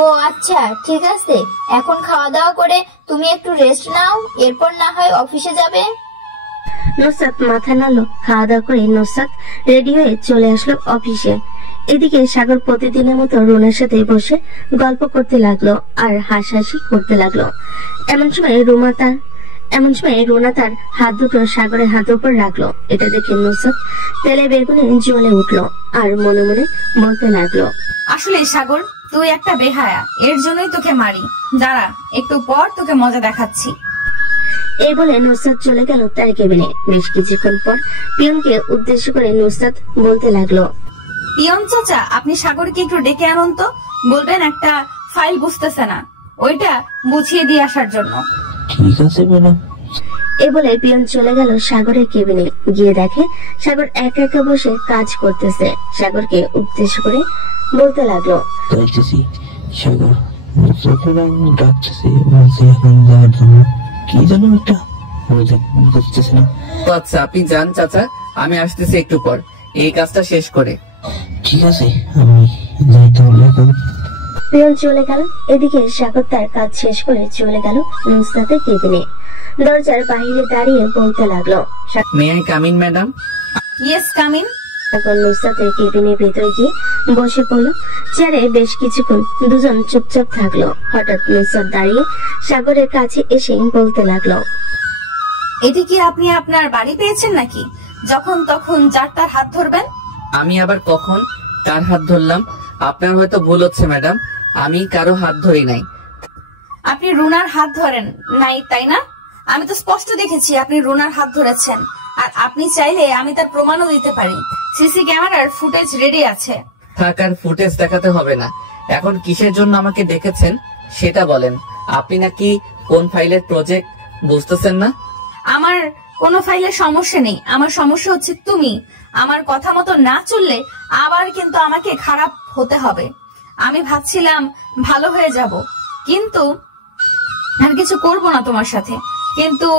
ও আচ্ছা, ঠিক আছে। এখন খাওয়া দাওয়া করে তুমি একটু রেস্ট নাও, এরপর না হয় অফিসে যাবে। নুসরাত মাথা নাড়লো। খাওয়া দাওয়া করে নুসরাত রেডি হয়ে চলে আসলো অফিসে। এদিকে সাগর প্রতিদিনের মতো রুনার সাথে বসে গল্প করতে লাগলো আর হাসাহাসি করতে লাগলো। এমন সময় রুনা তার হাত দুটো সাগরের হাতের উপর রাখলো। এটা দেখে নুসরাত তেলে বেগুনে জ্বলে উঠলো আর মনে মনে বলতে লাগলো, আসলে সাগর তুই একটা বেহায়া, এর জন্যই তোকে মারি। দাঁড়া, একটু পর তোকে মজা দেখাচ্ছি। এই বলে নুসরাত চলে গেল তার কেবিনে। বেশ কিছুক্ষণ পর পিয়নকে উদ্দেশ্য করে নুসরাত বলতে লাগলো, পিয়ন চাচা, আপনি সাগরকে একটু ডেকে আনুন তো, বলবেন একটা ফাইল বুঝতেছে না, ওইটা বুঝিয়ে দিয়ে আসার জন্য। ঠিক আছে ম্যাডাম। এ বলে পিয়ন চলে গেল সাগরের কেবিনে। গিয়ে দেখে সাগর একা একা বসে কাজ করতেছে। সাগরকে উদ্দেশ্য করে বলতে লাগলো, যাইতেছি সাগর, ডাকতেছি বলছি এখন যাওয়ার জন্য, কি জানো একটা বুঝতেছি না। আচ্ছা আপনি যান চাচা, আমি আসতেছি একটু পর এই কাজটা শেষ করে। ঠিক আছে, আমি যাইতে হবে এখন। পিয়ন চলে গেল। এদিকে সাগর তার কাজ শেষ করে চলে গেল নুসরাতের কেবিনে। দরজার বাইরে দাঁড়িয়ে বলতে লাগলো, may I come in madam? Yes, come in. এখন নুসরাতের কেবিনের ভেতরে গিয়ে বসে পড়লো চেয়ারে। বেশ কিছুক্ষণ দুজন চুপচাপ থাকলো। হঠাৎ নুসরাত দাঁড়িয়ে সাগরের কাছে এসে বলতে লাগলো, এটি কি আপনি আপনার বাড়ি পেয়েছেন নাকি যখন তখন যার তার হাত ধরবেন? আমি আবার কখন কার হাত ধরলাম? আপনার হয়তো ভুল হচ্ছে ম্যাডাম, আমি কারো হাত ধরি নাই। আপনি রুনার হাত ধরেন নাই তাই না? আমি তো স্পষ্ট দেখেছি আপনি রুনার হাত ধরেছেন। আর আপনি চাইলে আমি তার প্রমাণও দিতে পারি। সিসি ক্যামেরার ফুটেজ রেডি আছে। থাক, আর ফুটেজ দেখাতে হবে না। এখন কিসের জন্য আমাকে ডেকেছেন সেটা বলেন। আপনি নাকি কোন ফাইলের প্রজেক্ট বুঝতেছেন না? আমার কোনো ফাইলের সমস্যা নেই, আমার সমস্যা হচ্ছে তুমি। আমার কথা মতো না চললে আবার কিন্তু আমাকে খারাপ হতে হবে। আমি ভাবছিলাম ভালো হয়ে যাব, কিন্তু আর কিছু করব না তোমার সাথে। কিন্তু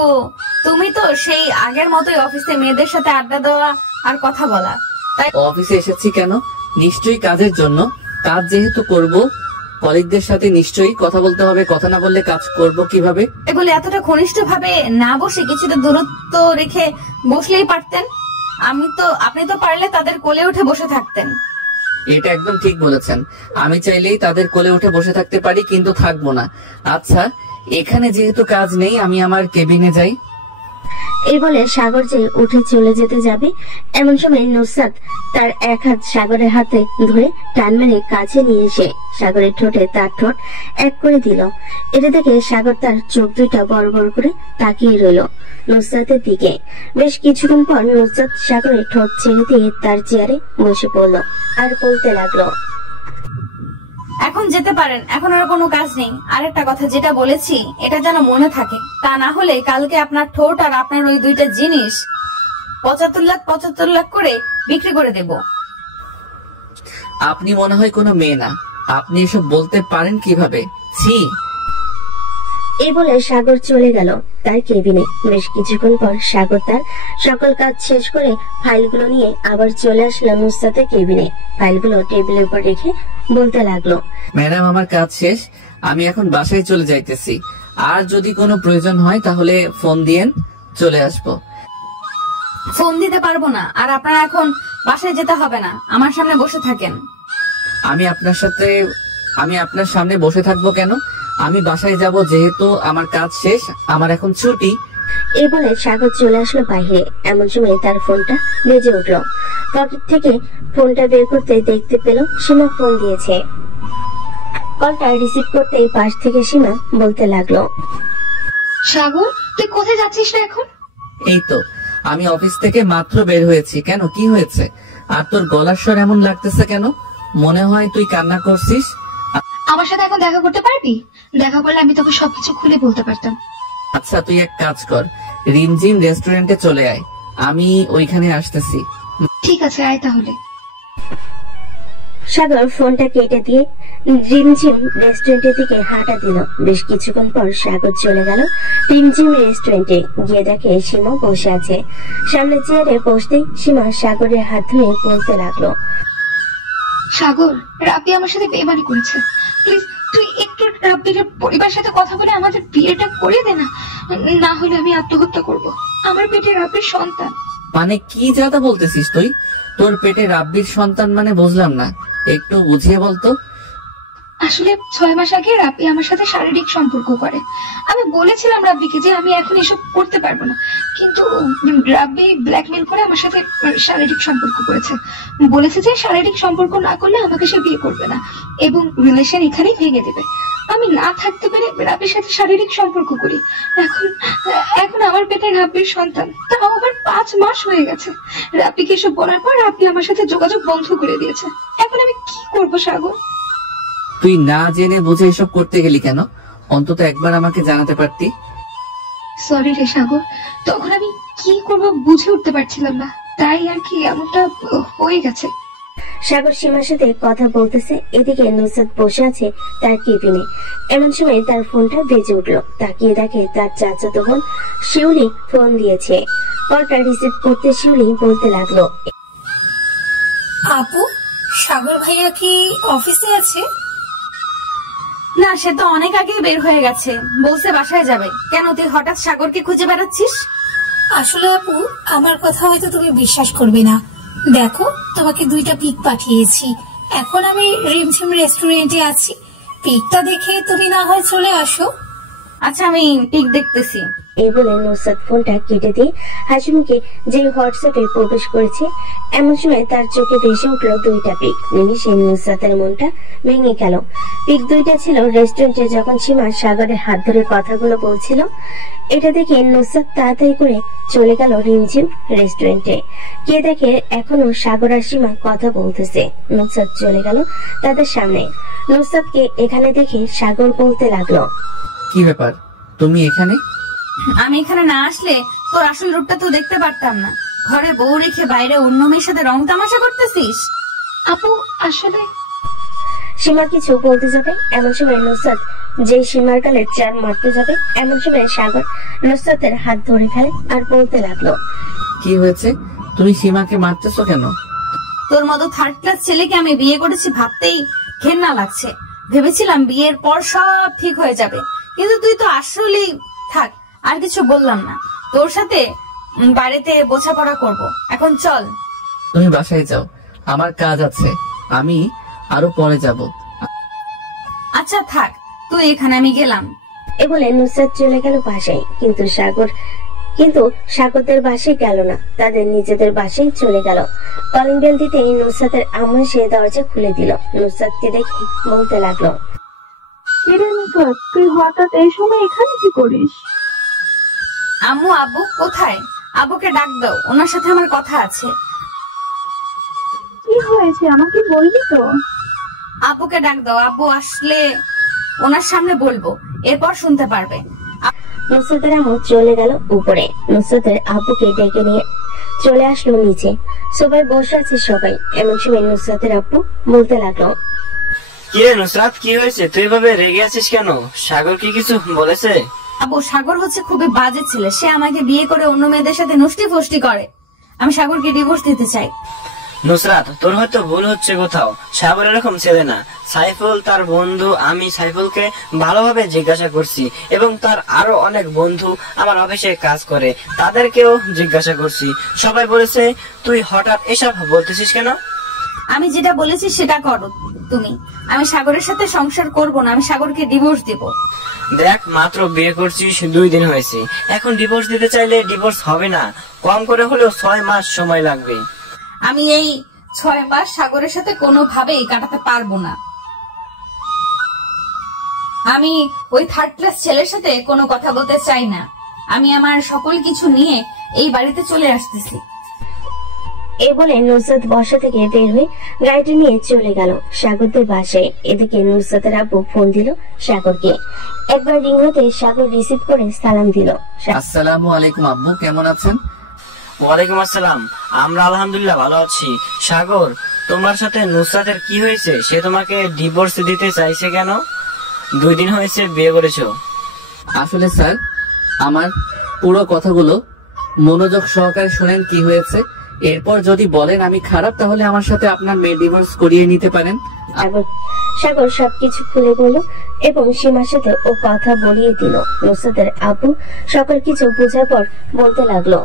তুমি তো সেই আগের মতোই অফিসে মেয়েদের সাথে আড্ডা দেওয়া আর কথা বলা। তাই অফিসে এসেছি কেন? নিশ্চয়ই কাজের জন্য। কাজ যেহেতু করব, কলিগদের সাথে নিশ্চয়ই কথা বলতে হবে। কথা না বললে কাজ করব কিভাবে? এগুলো এতটা ঘনিষ্ঠ ভাবে না বসে কিছুটা দূরত্ব রেখে বসলেই পারতেন। আপনি তো পারলে তাদের কোলে উঠে বসে থাকতেন। এটা একদম ঠিক বলেছেন। আমি চাইলেই তাদের কোলে উঠে বসে থাকতে পারি, কিন্তু থাকবো না। আচ্ছা, এখানে যেহেতু কাজ নেই, আমি আমার কেবিনে যাই। এই বলে সাগর যে উঠে চলে যেতে যাবে, এমন সময় নুসরাত তার এক হাত সাগরের হাতে ধরে টান মেরে কাছে নিয়ে এসে সাগরের ঠোঁটে তার ঠোঁট এক করে দিল। এটা দেখে সাগর তার চোখ দুইটা বড় বড় করে তাকিয়ে রইল নুসরাতের দিকে। বেশ কিছুক্ষণ পর নুসরাত সাগরের ঠোঁট ছেড়ে দিয়ে তার চেয়ারে বসে পড়ল আর বলতে লাগলো, এখন যেতে পারেন, এখন আর কোনো কাজ নেই। আরেকটা কথা, যেটা বলেছি এটা যেন মনে থাকে। তা না হলে কালকে আপনার ঠোঁট আর আপনার ওই দুইটা জিনিস 75 লাখ করে বিক্রি করে দেব। আপনি মনে হয় কোনো মেয়ে না, আপনি এসব বলতে পারেন কিভাবে? ছি। এই বলে সাগর চলে গেল তার কেবিনে। বেশ কিছুক্ষণ পর সাগর তার সকল কাজ শেষ করে ফাইলগুলো নিয়ে আবার চলে আসলো নুসরাতের কেবিনে। ফাইলগুলো টেবিলের উপর রেখে বলতে লাগলো, ম্যাডাম আমার কাজ শেষ, আমি এখন বাসায় চলে যাইতেছি। আর যদি কোনো প্রয়োজন হয় তাহলে ফোন দিয়েন, চলে আসবো। ফোন দিতে পারবো না, আর আপনার এখন বাসায় যেতে হবে না, আমার সামনে বসে থাকেন। আমি আপনার সামনে বসে থাকবো কেন? আমি বাসায় যাব, যেহেতু আমার কাজ শেষ, আমার এখন ছুটি। এই বলে সাগর চলে আসলো বাইরে। এমন সময় তার ফোনটা বেজে উঠলো। পকেট থেকে ফোনটা বের করতে দেখতে পেল সীমা ফোন দিয়েছে। কলটা রিসিভ করতে পাশ থেকে সীমা বলতে লাগলো, সাগর, তুই কোথায় যাচ্ছিস না এখন? এই তো আমি অফিস থেকে মাত্র বের হয়েছি। কেন, কি হয়েছে? আর তোর গলার স্বর এমন লাগতেছে কেন? মনে হয় তুই কান্না করছিস। আমার সাথে এখন দেখা করতে পারবি? দেখা করলে আমি তোকে সবকিছু খুলে বলতে পারতাম। আচ্ছা তুই এক কাজ কর, রিমঝিম রেস্টুরেন্টে চলে আয়, আমি ওইখানে আসতেছি। ঠিক আছে, আয় তাহলে। সাগর ফোনটা কেটে দিয়ে রিমঝিম রেস্টুরেন্টের দিকে হাঁটা দিল। বেশ কিছুক্ষণ পর সাগর চলে গেল রিমঝিম রেস্টুরেন্টে। গিয়ে দেখে সীমা বসে আছে। সামনে চেয়ারে বসতেই সীমা সাগরের হাত ধরে বলতে লাগলো, সাগর, রাব্বি আমার সাথে বেইমানি করেছে। প্লিজ তুই একটু রাব্বির পরিবারের সাথে কথা বলে আমাদের বিয়েটা করে দে না, না হলে আমি আত্মহত্যা করব। আমার পেটে রাব্বির সন্তান। মানে কি যাতা বলতেছিস তুই? তোর পেটে রাব্বির সন্তান মানে বুঝলাম না, একটু বুঝিয়ে বলতো। আসলে 6 মাস আগে রাব্বি আমার সাথে শারীরিক সম্পর্ক করে। আমি বলেছিলাম রাব্বিকে যে আমি এখন এসব করতে পারবো না, কিন্তু রাব্বি ব্ল্যাকমেল করে আমার সাথে শারীরিক সম্পর্ক করেছে। বলেছে যে শারীরিক সম্পর্ক না করলে আমাকে সে বিয়ে করবে না এবং রিলেশন এখানেই ভেঙে দেবে। আমি না থাকতে পেরে রাব্বির সাথে শারীরিক সম্পর্ক করি। এখন আমার পেটে রাব্বির সন্তান, তাও আবার 5 মাস হয়ে গেছে। রাব্বিকে এসব বলার পর রাব্বি আমার সাথে যোগাযোগ বন্ধ করে দিয়েছে। এখন আমি কি করবো সাগর? তুই না জেনে বুঝে এসব করতে গেলি কেন? অন্তত একবার আমাকে জানাতে পারতি। সরি রে সাগর, তখন আমি কি করব বুঝে উঠতে পারছিলাম না, তাই আর কি এমনটা হয়ে গেছে। সাগর সীমার সাথে কথা বলতেছে, এদিকে নুসরাত বসে আছে তার কেবিনে। এমন সময় তার ফোনটা বেজে উঠলো। তাকিয়ে দেখে তার চাচাতো বোন শিউলি ফোন দিয়েছে। কলটা রিসিভ করতে শিউলি বলতে লাগলো, আপু, সাগর ভাইয়া কি অফিসে আছে? না, সে তো অনেক আগেই বের হয়ে গেছে, বলছে বাসায় যাবে। কেন, তুই হঠাৎ সাগরকে খুঁজে বেড়াচ্ছিস? আসলে আপু, আমার কথা হয়তো তুমি বিশ্বাস করবে না। দেখো, তোমাকে 2টা পিক পাঠিয়েছি। এখন আমি রিমঝিম রেস্টুরেন্টে আছি। পিকটা দেখে তুমি না হয় চলে আসো। আচ্ছা, আমি পিক দেখতেছি। এই বলে নুসরাত ফোনটা কেটে দিয়ে হাসিমুখে যে হোয়াটসঅ্যাপে প্রবেশ করেছে। এমন সময় তার চোখে ভেসে উঠলো 2টা পিক। নিমিষে নুসরাতের মনটা ভেঙে গেল। পিক 2টা ছিল রেস্টুরেন্টে যখন সীমা সাগরের হাত ধরে কথাগুলো বলছিল। এটা দেখে নুসরাত তাড়াতাড়ি করে চলে গেল রিমঝিম রেস্টুরেন্টে। গিয়ে দেখে এখনো সাগর আর সীমা কথা বলতেছে। নুসরাত চলে গেল তাদের সামনে। নুসরাতকে এখানে দেখে সাগর বলতে লাগলো, কি ব্যাপার, তুমি এখানে? আমি এখানে না আসলে তোর আসল রূপটা তো দেখতে পারতাম না। ঘরে বউ রেখে বাইরে অন্য মেয়ের সাথে রং তামাশা করতেছিস। আপু, আসলে সীমা কিছু বলতে যাবে, এমন সময় নুসরাত যে সীমার গালে চার মারতে যাবে, এমন সময় সাগর নুসরাতের হাত ধরে ফেলে আর বলতে লাগলো, কি হয়েছে? তুমি সীমাকে মারতেছো কেন? তোর মতো থার্ড ক্লাস ছেলেকে আমি বিয়ে করেছি ভাবতেই ঘেন্না লাগছে। ভেবেছিলাম বিয়ের পর সব ঠিক হয়ে যাবে, কিন্তু তুই তো আসলেই। থাক, আর কিছু বললাম না। তোর সাথে বাড়িতে বোঝাপড়া করব। এখন চল। তুমি বাসায় যাও, আমার কাজ আছে, আমি আরো পরে যাব। আচ্ছা থাক, তুই এখানে, আমি গেলাম। এ বলে নুসরাত চলে গেল বাসায়। কিন্তু সাগরদের বাসায় গেল না, তাদের নিজেদের বাসায় চলে গেল। কলিং বেল দিতে নুসরাতের আম্মা সে দরজা খুলে দিল। নুসরাতকে দেখে বলতে লাগলো, তুই হঠাৎ এই সময় এখানে কি করিস? আম্মু, আব্বু কোথায়? আব্বুকে ডাক দাও, ওনার সাথে আমার কথা আছে। কি হয়েছে আমাকে বলবি তো? আব্বুকে ডাক দাও, আব্বু আসলে ওনার সামনে বলবো, এরপর শুনতে পারবে। নুসরাতের আম্মু চলে গেল উপরে। নুসরাতের আব্বুকে ডেকে নিয়ে চলে আসলো নিচে। সবাই বসে আছে সবাই। এমন সময় নুসরাতের আব্বু বলতে লাগলো, কি রে নুসরাত, কি হয়েছে? তুই এভাবে রেগে আছিস কেন? সাগর কি কিছু বলেছে? আব্বু, সাগর হচ্ছে খুবই বাজে ছেলে। সে আমাকে বিয়ে করে অন্য মেয়েদের সাথে নষ্টি ফষ্টি করে। আমি সাগরকে ডিভোর্স দিতে চাই। নুসরাত, তোর হয়তো ভুল হচ্ছে কোথাও। সাগর এরকম ছেলে না। সাইফুল তার বন্ধু, আমি সাইফুলকে ভালোভাবে জিজ্ঞাসা করছি এবং তার আরো অনেক বন্ধু আমার অফিসে কাজ করে, তাদেরকেও জিজ্ঞাসা করছি। সবাই বলেছে তুই হঠাৎ এসব বলতেছিস কেন? আমি যেটা বলেছি সেটা করো তুমি। আমি সাগরের সাথে সংসার করব না, আমি সাগরকে ডিভোর্স দিব। দেখ, মাত্র বিয়ে করছিস, 2 দিন হয়েছে, এখন ডিভোর্স দিতে চাইলে ডিভোর্স হবে না। কম করে হলেও 6 মাস সময় লাগবে। আমি এই 6 মাস সাগরের সাথে কোনোভাবেই কাটাতে পারবো না। আমি ওই থার্ড ক্লাস ছেলের সাথে কোনো কথা বলতে চাই না। আমি আমার সকল কিছু নিয়ে এই বাড়িতে চলে আসতেছি। এ বলে নুসরাত বসা থেকে বের হয়ে গাড়িটি নিয়ে চলে গেল সাগরদের বাসায়। এদিকে নুসরাতের আব্বু ফোন দিল সাগরকে। একবার রিং হতে সাগর রিসিভ করে সালাম দিল। আসসালামু আলাইকুম আব্বু, কেমন আছেন? ওয়ালাইকুম আসসালাম, আমরা আলহামদুলিল্লাহ ভালো আছি। সাগর, তোমার সাথে নুসরাতের কি হয়েছে? সে তোমাকে ডিভোর্স দিতে চাইছে কেন? 2 দিন হয়েছে বিয়ে করেছো। আসলে স্যার, আমার পুরো কথাগুলো মনোযোগ সহকারে শুনেন কি হয়েছে। এরপর যদি বলেন আমি খারাপ, তাহলে আমার সাথে আপনার মেয়ে ডিভোর্স করিয়ে নিতে পারেন। সাগর সবকিছু খুলে বলল এবং সীমার সাথে ও কথা বলিয়ে দিল। নুসরাতের আব্বু সকল কিছু বোঝার পর বলতে লাগলো,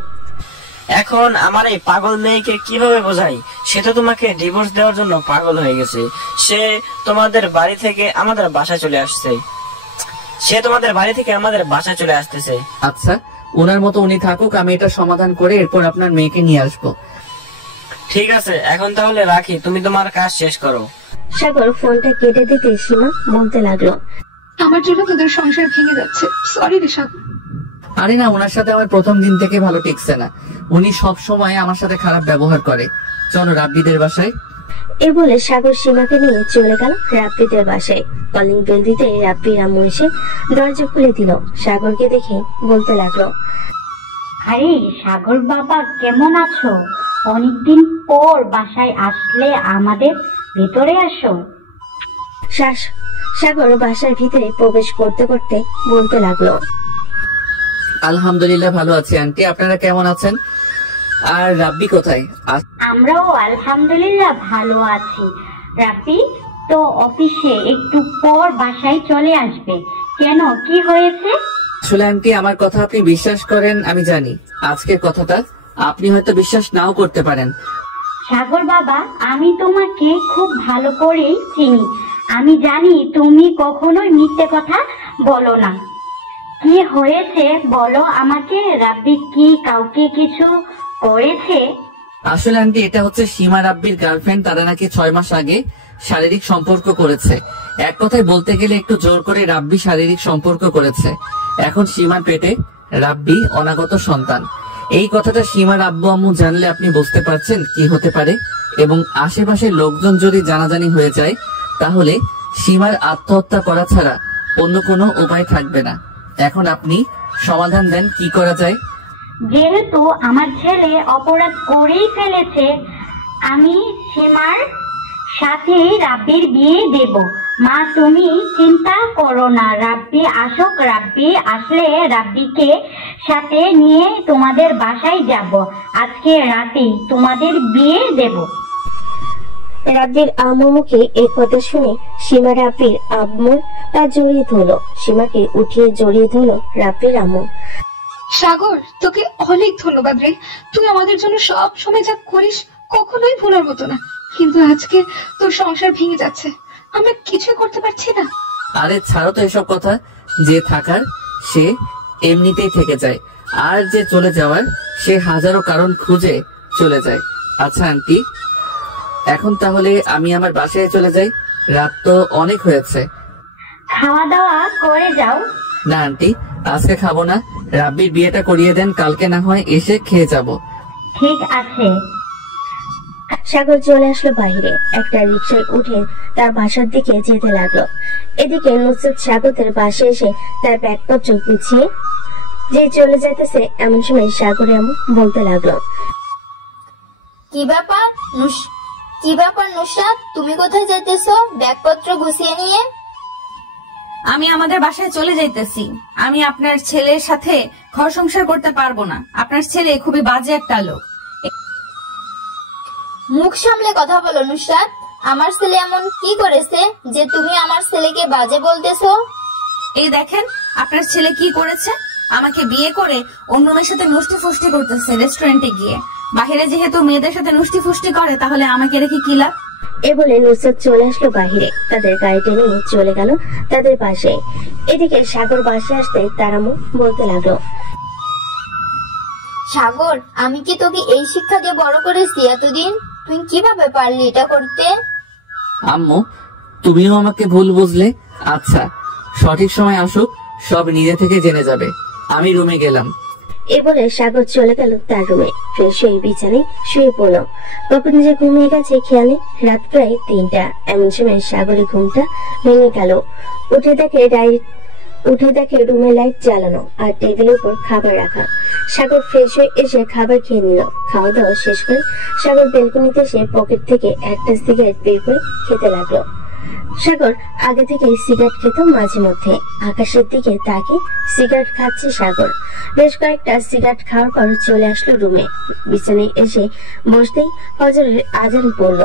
এখন আমার এই পাগল মেয়েকে কিভাবে বোঝাই? সে তো তোমাকে ডিভোর্স দেওয়ার জন্য পাগল হয়ে গেছে। সে তোমাদের বাড়ি থেকে আমাদের বাসায় চলে আসতেছে। আচ্ছা, ওনার মতো উনি থাকুক, আমি এটা সমাধান করে এরপর আপনার মেয়েকে নিয়ে আসবো। ঠিক আছে, এখন তাহলে রাখি, তুমি তোমার কাজ শেষ করো। সাগর ফোনটা কেটে দিতে সীমা বলতে লাগলো, আমার জন্য তোদের সংসার ভেঙে যাচ্ছে। সরি রে সাগর। আরে না, ওনার সাথে আমার প্রথম দিন থেকে ভালো টিকছে না। উনি সব সময় আমার সাথে খারাপ ব্যবহার করে। চলো রাব্বিদের বাসায়। এ বলে সাগর সীমাকে নিয়ে চলে গেল রাব্বিদের বাসায়। কলিং বেল দিতে রাব্বির আম্মু এসে দরজা খুলে দিল। সাগরকে দেখে বলতে লাগলো, আরে সাগর বাবা, কেমন আছো? অনেকদিন পর বাসায় আসলে, আমাদের ভিতরে আসো। সাগর বাসার ভিতরে প্রবেশ করতে করতে বলতে লাগলো, আলহামদুলিল্লাহ ভালো আছি আন্টি, আপনারা কেমন আছেন? আর রাব্বি কোথায়? আমরাও আলহামদুলিল্লাহ ভালো আছি। রাব্বি তো অফিসে, একটু পর বাসায় চলে আসবে। কেন, কি হয়েছে? আসলে আন্টি, আমার কথা আপনি বিশ্বাস করেন আমি জানি, আজকের কথাটা আপনি হয়তো বিশ্বাস নাও করতে পারেন। সাগর বাবা, আমি তোমাকে খুব ভালো করেই চিনি। আমি জানি তুমি কখনোই মিথ্যে কথা বলো না। কি হয়েছে বলো আমাকে। রাব্বি কি কাউকে কিছু করেছে? আসলে আন্টি, এটা হচ্ছে সীমা রাব্বির গার্লফ্রেন্ড। তারা নাকি 6 মাস আগে শারীরিক সম্পর্ক করেছে। এক কথায় বলতে গেলে একটু জোর করে রাব্বি শারীরিক সম্পর্ক করেছে। এখন সীমার পেটে রাব্বি অনাগত সন্তান। এই কথাটা সীমার আব্বু আম্মু জানলে আপনি বুঝতে পারছেন কি হতে পারে। এবং আশেপাশের লোকজন যদি জানাজানি হয়ে যায়, তাহলে সীমার আত্মহত্যা করা ছাড়া অন্য কোনো উপায় থাকবে না। এখন আপনি সমাধান দেন, কি করা যায়? যেহেতু আমার ছেলে অপরাধ করেই ফেলেছে, আমি সীমার সাথে রাব্বির বিয়ে দেব। মা, তুমি চিন্তা করো না। রাব্বি আসুক, রাব্বি আসলে রাব্বিকে সাথে নিয়ে তোমাদের বাসায় যাব। আজকে রাতেই তোমাদের বিয়ে দেব। রাব্বির আম্মু মুখে এই কথা শুনে সীমা রাব্বির আম্মুর তা জড়িয়ে ধরল। সীমাকে উঠিয়ে জড়িয়ে ধরল রাব্বির আম্মু। সাগর, তোকে অনেক ধন্যবাদ রে। তুই আমাদের জন্য সব সময় যা করিস কখনোই ভুলার মতো না। কিন্তু আজকে তোর সংসার ভেঙে যাচ্ছে, আমরা কিছুই করতে পারছি না। আরে ছাড়ো তো এসব কথা। যে থাকার সে এমনিতেই থেকে যায়, আর যে চলে যাওয়ার সে হাজারো কারণ খুঁজে চলে যায়। আচ্ছা আন্টি, এখন তাহলে আমি আমার বাসায় চলে যাই, রাত তো অনেক হয়েছে। খাওয়া দাওয়া করে যাও। না আন্টি, আজকে খাবো না। রাব্বির বিয়েটা করিয়ে দেন, কালকে না হয় এসে খেয়ে যাব। ঠিক আছে। সাগর চলে আসলো বাইরে। একটা রিকশায় উঠে তার বাসার দিকে যেতে লাগলো। এদিকে নুসরাত সাগরের বাসায় এসে তার ব্যাগপত্র গুছিয়ে যে চলে যাইতেছে, এমন সময় সাগর এমন বলতে লাগলো, কি ব্যাপার নুসরাত, তুমি কোথায় যাইতেছো ব্যাগপত্র গুছিয়ে নিয়ে? আমি আমাদের বাসায় চলে যাইতেছি। আমি আপনার ছেলের সাথে ঘর সংসার করতে পারবো না। আপনার ছেলে খুবই বাজে একটা লোক। মুখ সামলে কথা বলো নুসরাত। আমার ছেলে এমন কি করেছে যে তুমি আমার ছেলেকে বাজে বলতেছো? এই দেখেন আপনার ছেলে কি করেছে। আমাকে বিয়ে করে অন্য মেয়ের সাথে নষ্টি ফুষ্টি করতেছে রেস্টুরেন্টে গিয়ে। বাহিরে যেহেতু মেয়েদের সাথে নষ্টি ফুষ্টি করে, তাহলে আমাকে রেখে কি লাভ? এ বলে নুসরাত চলে আসলো বাহিরে। তাদের গাড়িতে নিয়ে চলে গেল তাদের বাসায়। এদিকে সাগর বাসায় আসতে তার আম্মু বলতে লাগলো, সাগর, আমি কি তোকে এই শিক্ষা দিয়ে বড় করেছি এতদিন? তুই কিভাবে পারলি এটা করতে? আম্মু, তুমিও আমাকে ভুল বুঝলে। আচ্ছা, সঠিক সময় আসুক, সব নিজে থেকে জেনে যাবে। আমি রুমে গেলাম। এ বলে সাগর চলে গেল তার রুমে। ফ্রেশ হয়ে বিছানায় শুয়ে পড়ল। কখন যে ঘুমিয়ে গেছে খেয়ালে রাত প্রায় 3টা। এমন সময় সাগরের ঘুমটা ভেঙে গেল। উঠে দেখে রুমে লাইট জ্বালানো আর টেবিলের উপর খাবার রাখা। সাগর ফ্রেশ হয়ে এসে খাবার খেয়ে নিল। খাওয়া দাওয়া শেষ করে সাগর বেলকনিতে এসে পকেট থেকে একটা সিগারেট বের করে খেতে লাগলো। সাগর আগে থেকে সিগারেট খেত মাঝে মধ্যে। আকাশের দিকে তাকিয়ে সিগারেট খাচ্ছে সাগর। বেশ কয়েকটা সিগারেট খাওয়ার পর চলে আসলো রুমে। বিছানায় এসে বসতেই ফজরের আজান পড়ল।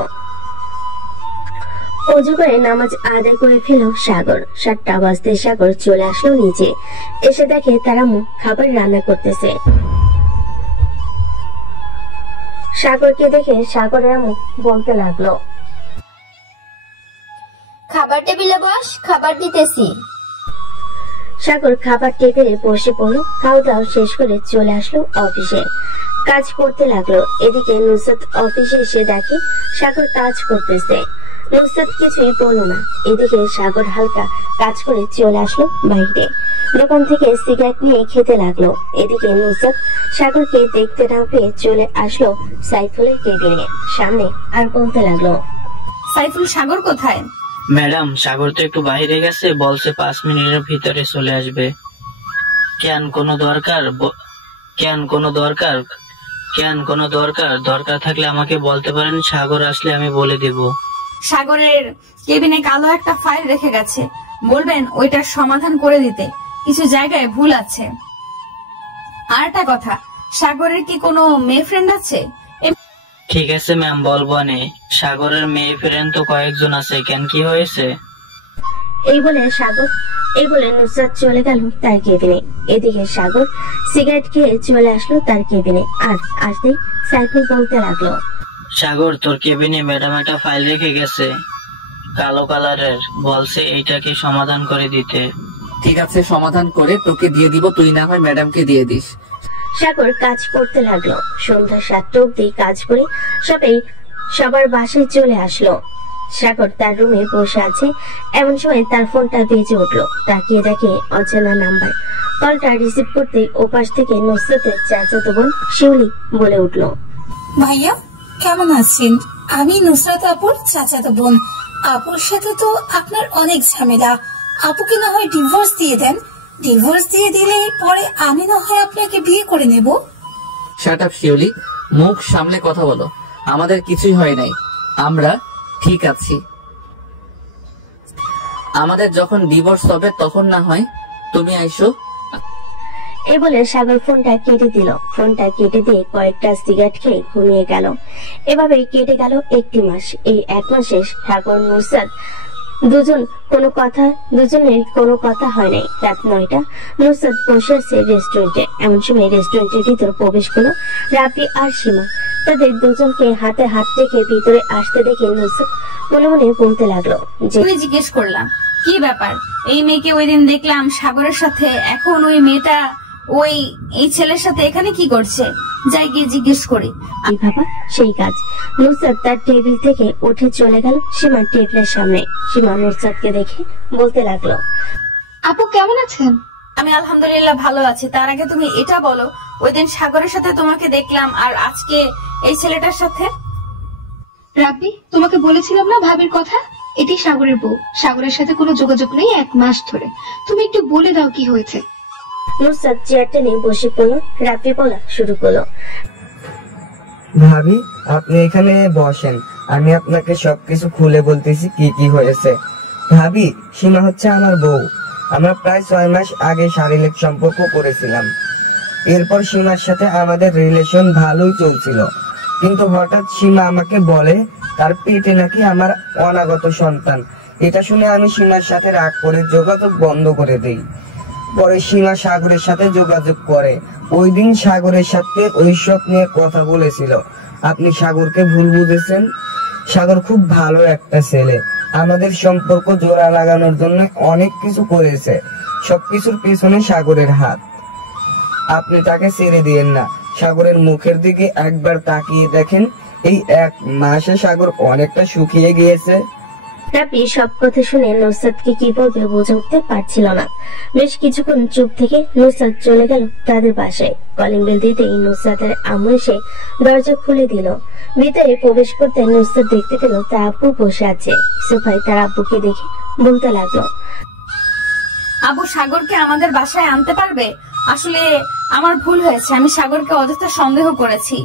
অজু করে নামাজ আদায় করে ফেল সাগর। 7টা বাজতে সাগর চলে আসলো নিচে। এসে দেখে তার আম্মু খাবার রান্না করতেছে। সাগরকে দেখে সাগরের আম্মু বলতে লাগলো, খাবার টেবিলে বস, খাবার দিতেছি। সাগর খাবার টেবিলে বসে পড়লো। খাওয়া দাওয়া শেষ করে চলে আসলো অফিসে। কাজ করতে লাগলো। এদিকে নুসরাত অফিসে এসে দেখে সাগর কাজ করতেছে। নুসরাত কিছুই বলল না। এদিকে সাগর হালকা কাজ করে চলে আসলো বাইরে, দোকান থেকে সিগারেট নিয়ে খেতে লাগলো। এদিকে নুসরাত সাগরকে দেখতে না পেয়ে চলে আসলো সাইফুলের কেবিনে সামনে আর বলতে লাগলো, সাইফুল, সাগর কোথায়? ম্যাডাম, সাগর তো একটু বাইরে গেছে, বলছে 5 মিনিটের ভিতরে চলে আসবে। কেন কোনো দরকার থাকলে আমাকে বলতে পারেন, সাগর আসলে আমি বলে দেব। সাগরের কেবিনে কালো একটা ফাইল রেখে গেছে, বলবেন ওইটার সমাধান করে দিতে, কিছু জায়গায় ভুল আছে। আর একটা কথা, সাগরের কি কোনো মেয়ে ফ্রেন্ড আছে? ঠিক আছে ম্যাম, বলবো নে। সাগরের মেয়ে ফ্রেন্ড তো কয়েকজন আছে, কেন কি হয়েছে? এই বলে নুসরাত চলে গেল তার কেবিনে। এদিকে সাগর সিগারেট খেয়ে চলে আসলো তার কেবিনে, আর আসতেই সাইফুল বলতে লাগলো, সাগর, তোর কেবিনে ম্যাডাম একটা ফাইল রেখে গেছে, কালো কালারের, বলছে এইটাকে সমাধান করে দিতে। ঠিক আছে, সমাধান করে তোকে দিয়ে দিব, তুই না হয় ম্যাডামকে দিয়ে দিস। সাগর কাজ করতে লাগলো। সন্ধ্যা 7টা অব্দি কাজ করে সবার বাসায় চলে আসলো। সাগর তার রুমে বসে আছে, এমন সময় তার ফোনটা বেজে উঠলো। তাকিয়ে দেখে অচেনা নাম্বার। কলটা রিসিভ করতে ওপাশ থেকে নুসরাতের চাচাতো বোন শিউলি বলে উঠলো, ভাইয়া কেমন আছেন? আমি নুসরাত আপুর চাচাতো বোন। আপুর সাথে তো আপনার অনেক ঝামেলা। আপুকে না হয় ডিভোর্স দিয়ে দেন, ডিভোর্স দিয়ে দিলে পরে আমি না হয় আপনাকে বিয়ে করে নেব। শাট আপ শিউলি, মুখ সামলে কথা বলো। আমাদের কিছুই হয় নাই, আমরা ঠিক আছি। আমাদের যখন ডিভোর্স হবে তখন না হয় তুমি আইসো। এই বলে সাগর ফোনটা কেটে দিল। ফোনটা কেটে দিয়ে কয়েকটা সিগারেট খেয়ে ঘুমিয়ে গেল। এভাবে কেটে গেল 1 মাস। এই 1 মাসে সাগর নুসরাত দুজনের কোনো কথা হয় নাই। রাত 9টা, নুসরাত বসে আছে রেস্টুরেন্টে। এমন সময় রেস্টুরেন্টের ভিতর প্রবেশ করলো রাফি আর সীমা। তাদের দুজনকে হাতে হাত রেখে ভিতরে আসতে দেখে নুসরাত মনে মনে বলতে লাগলো যে, জিজ্ঞেস করলাম কি ব্যাপার, এই মেয়েকে ওই দিন দেখলাম সাগরের সাথে, এখন ওই মেয়েটা এই ছেলের সাথে এখানে কি করছে? যাই গিয়ে জিজ্ঞেস করি। বাবা সেই কাজ। নুসরাত তার টেবিল থেকে উঠে চলে গেল সীমার টেবিলের সামনে। সীমা নুসরাতকে দেখে বলতে লাগলো, আপু কেমন আছেন? আমি আলহামদুলিল্লাহ ভালো আছি। তার আগে তুমি এটা বলো, ওই দিন সাগরের সাথে তোমাকে দেখলাম আর আজকে এই ছেলেটার সাথে। রাব্বি, তোমাকে বলেছিলাম না ভাবির কথা, এটি সাগরের বউ। সাগরের সাথে কোনো যোগাযোগ নেই 1 মাস ধরে। তুমি একটু বলে দাও কি হয়েছে। নুসরাত চেয়ার টেনে বসে পড়লো। রাব্বি বলা শুরু করলো, ভাবি আপনি এখানে বসেন, আমি আপনাকে সবকিছু খুলে বলতেছি কি কি হয়েছে। ভাবি, সীমা হচ্ছে আমার বউ। আমরা প্রায় 6 মাস আগে শারীরিক সম্পর্ক করেছিলাম। এরপর সীমার সাথে আমাদের রিলেশন ভালোই চলছিল, কিন্তু হঠাৎ সীমা আমাকে বলে তার পেটে নাকি আমার অনাগত সন্তান। এটা শুনে আমি সীমার সাথে রাগ করে যোগাযোগ বন্ধ করে দেই। পরে সীমা সাগরের সাথে যোগাযোগ করে। ওই দিন সাগরের সাথে ওইসব নিয়ে কথা বলেছিল। আপনি সাগরকে ভুল বুঝেছেন। সাগর খুব ভালো একটা ছেলে, আমাদের সম্পর্ক জোড়া লাগানোর জন্য অনেক কিছু করেছে। সবকিছুর পেছনে সাগরের হাত। আপনি তাকে ছেড়ে দিয়েন না। সাগরের মুখের দিকে একবার তাকিয়ে দেখেন, এই 1 মাসে সাগর অনেকটা শুকিয়ে গিয়েছে। রাফি সব কথা শুনে নুসরাতকে কি বলবে বুঝে উঠতে পারছিল না। বেশ কিছুক্ষণ চুপ থেকে নুসরাত চলে গেল তাদের বাসায়। কলিং বেল দিতেই নুসরাতের আম্মু এসে দরজা খুলে দিল। ভিতরে প্রবেশ করতে নুসরাত দেখতে পেল তার আব্বু বসে আছে সোফায়। তার আব্বুকে দেখে বলতে লাগলো, আবু, সাগরকে আমাদের বাসায় আনতে পারবে? আসলে আমার ভুল হয়েছে, আমি সাগরকে অযথা সন্দেহ করেছি।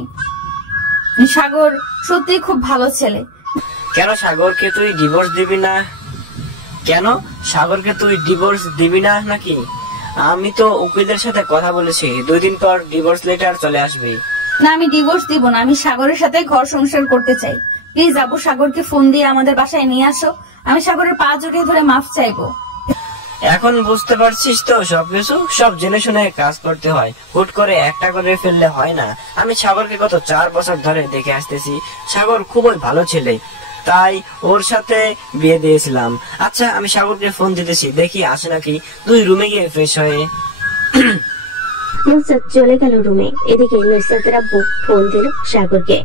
সাগর সত্যি খুব ভালো ছেলে। কেন সাগরকে তুই ডিভোর্স দিবি না? কেন সাগরকে তুই ডিভোর্স দিবি না নাকি? আমি তো উকিলের সাথে কথা বলেছি, 2 দিন পর ডিভোর্স লেটার চলে আসবে। না, আমি ডিভোর্স দিব না। আমি সাগরের সাথে ঘর সংসার করতে চাই। প্লিজ আবু, সাগরকে ফোন দিয়ে আমাদের বাসায় নিয়ে আসো। আমি সাগরের পা জড়িয়ে ধরে মাফ চাইবো। এখন বুঝতে পারছিস তো সবকিছু? সব জেনে শুনে কাজ করতে হয়, হুট করে একটা করে ফেললে হয় না। আমি সাগরকে গত 4 বছর ধরে দেখে আসতেছি। সাগর খুবই ভালো ছেলে, তাই ওর সাথে বিয়ে দিয়েছিলাম। আচ্ছা, আমি সাগরকে ফোন দিতেছি, দেখি আসে নাকি। তুই রুমে গিয়ে ফ্রেশ হয়ে নুসরাত চলে গেল রুমে। এদিকে নুসরাতের আব্বু ফোন দিল সাগরকে।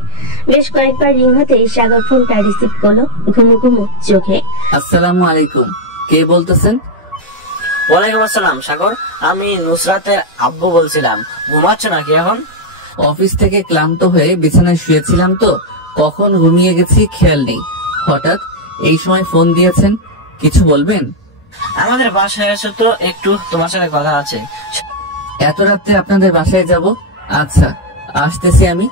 বেশ কয়েকবার রিং হতেই সাগর ফোনটা রিসিভ করলো ঘুমু ঘুমু চোখে। আসসালামু আলাইকুম, কে বলতেছেন? ওয়ালাইকুম আসসালাম সাগর, আমি নুসরাতের আব্বু বলছিলাম। ঘুমাচ্ছ নাকি এখন? অফিস থেকে ক্লান্ত হয়ে বিছানায় শুয়েছিলাম তো কখন ঘুমিয়ে গেছি খেয়াল নেই। হঠাৎ এই সময় ফোন দিয়েছেন, কিছু বলবেন? আমাদের বাসায় এসে তো একটু তোমার সাথে কথা আছে। এত রাত্রে আপনাদের বাসায় যাব? আচ্ছা, আসতেছি আমি।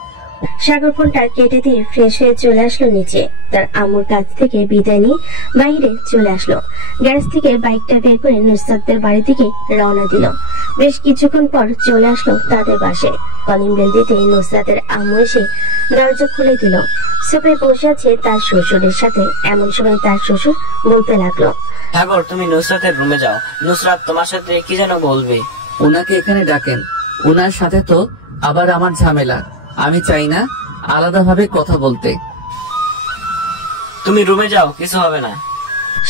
সাগর ফোনটা কেটে দিয়ে ফ্রেশ হয়ে চলে আসলো নিচে। তার আম্মুর কাছ থেকে বিদায় নিয়ে বাইরে চলে আসলো। গ্যারেজ থেকে বাইকটা বের করে নুসরাতদের বাড়ি থেকে রওনা দিল। বেশ কিছুক্ষণ পর চলে আসলো তাদের বাসায়। কলিং বেল দিতে নুসরাতের আম্মু এসে দরজা খুলে দিল। সোফায় বসে আছে তার শ্বশুরের সাথে। এমন সময় তার শ্বশুর বলতে লাগলো, সাগর তুমি নুসরাতের রুমে যাও, নুসরাত তোমার সাথে কি যেন বলবে। ওনাকে এখানে ডাকেন, ওনার সাথে তো আবার আমার ঝামেলা। আমি চাই না আলাদাভাবে কথা বলতে। তুমি রুমে যাও, কিছু হবে না।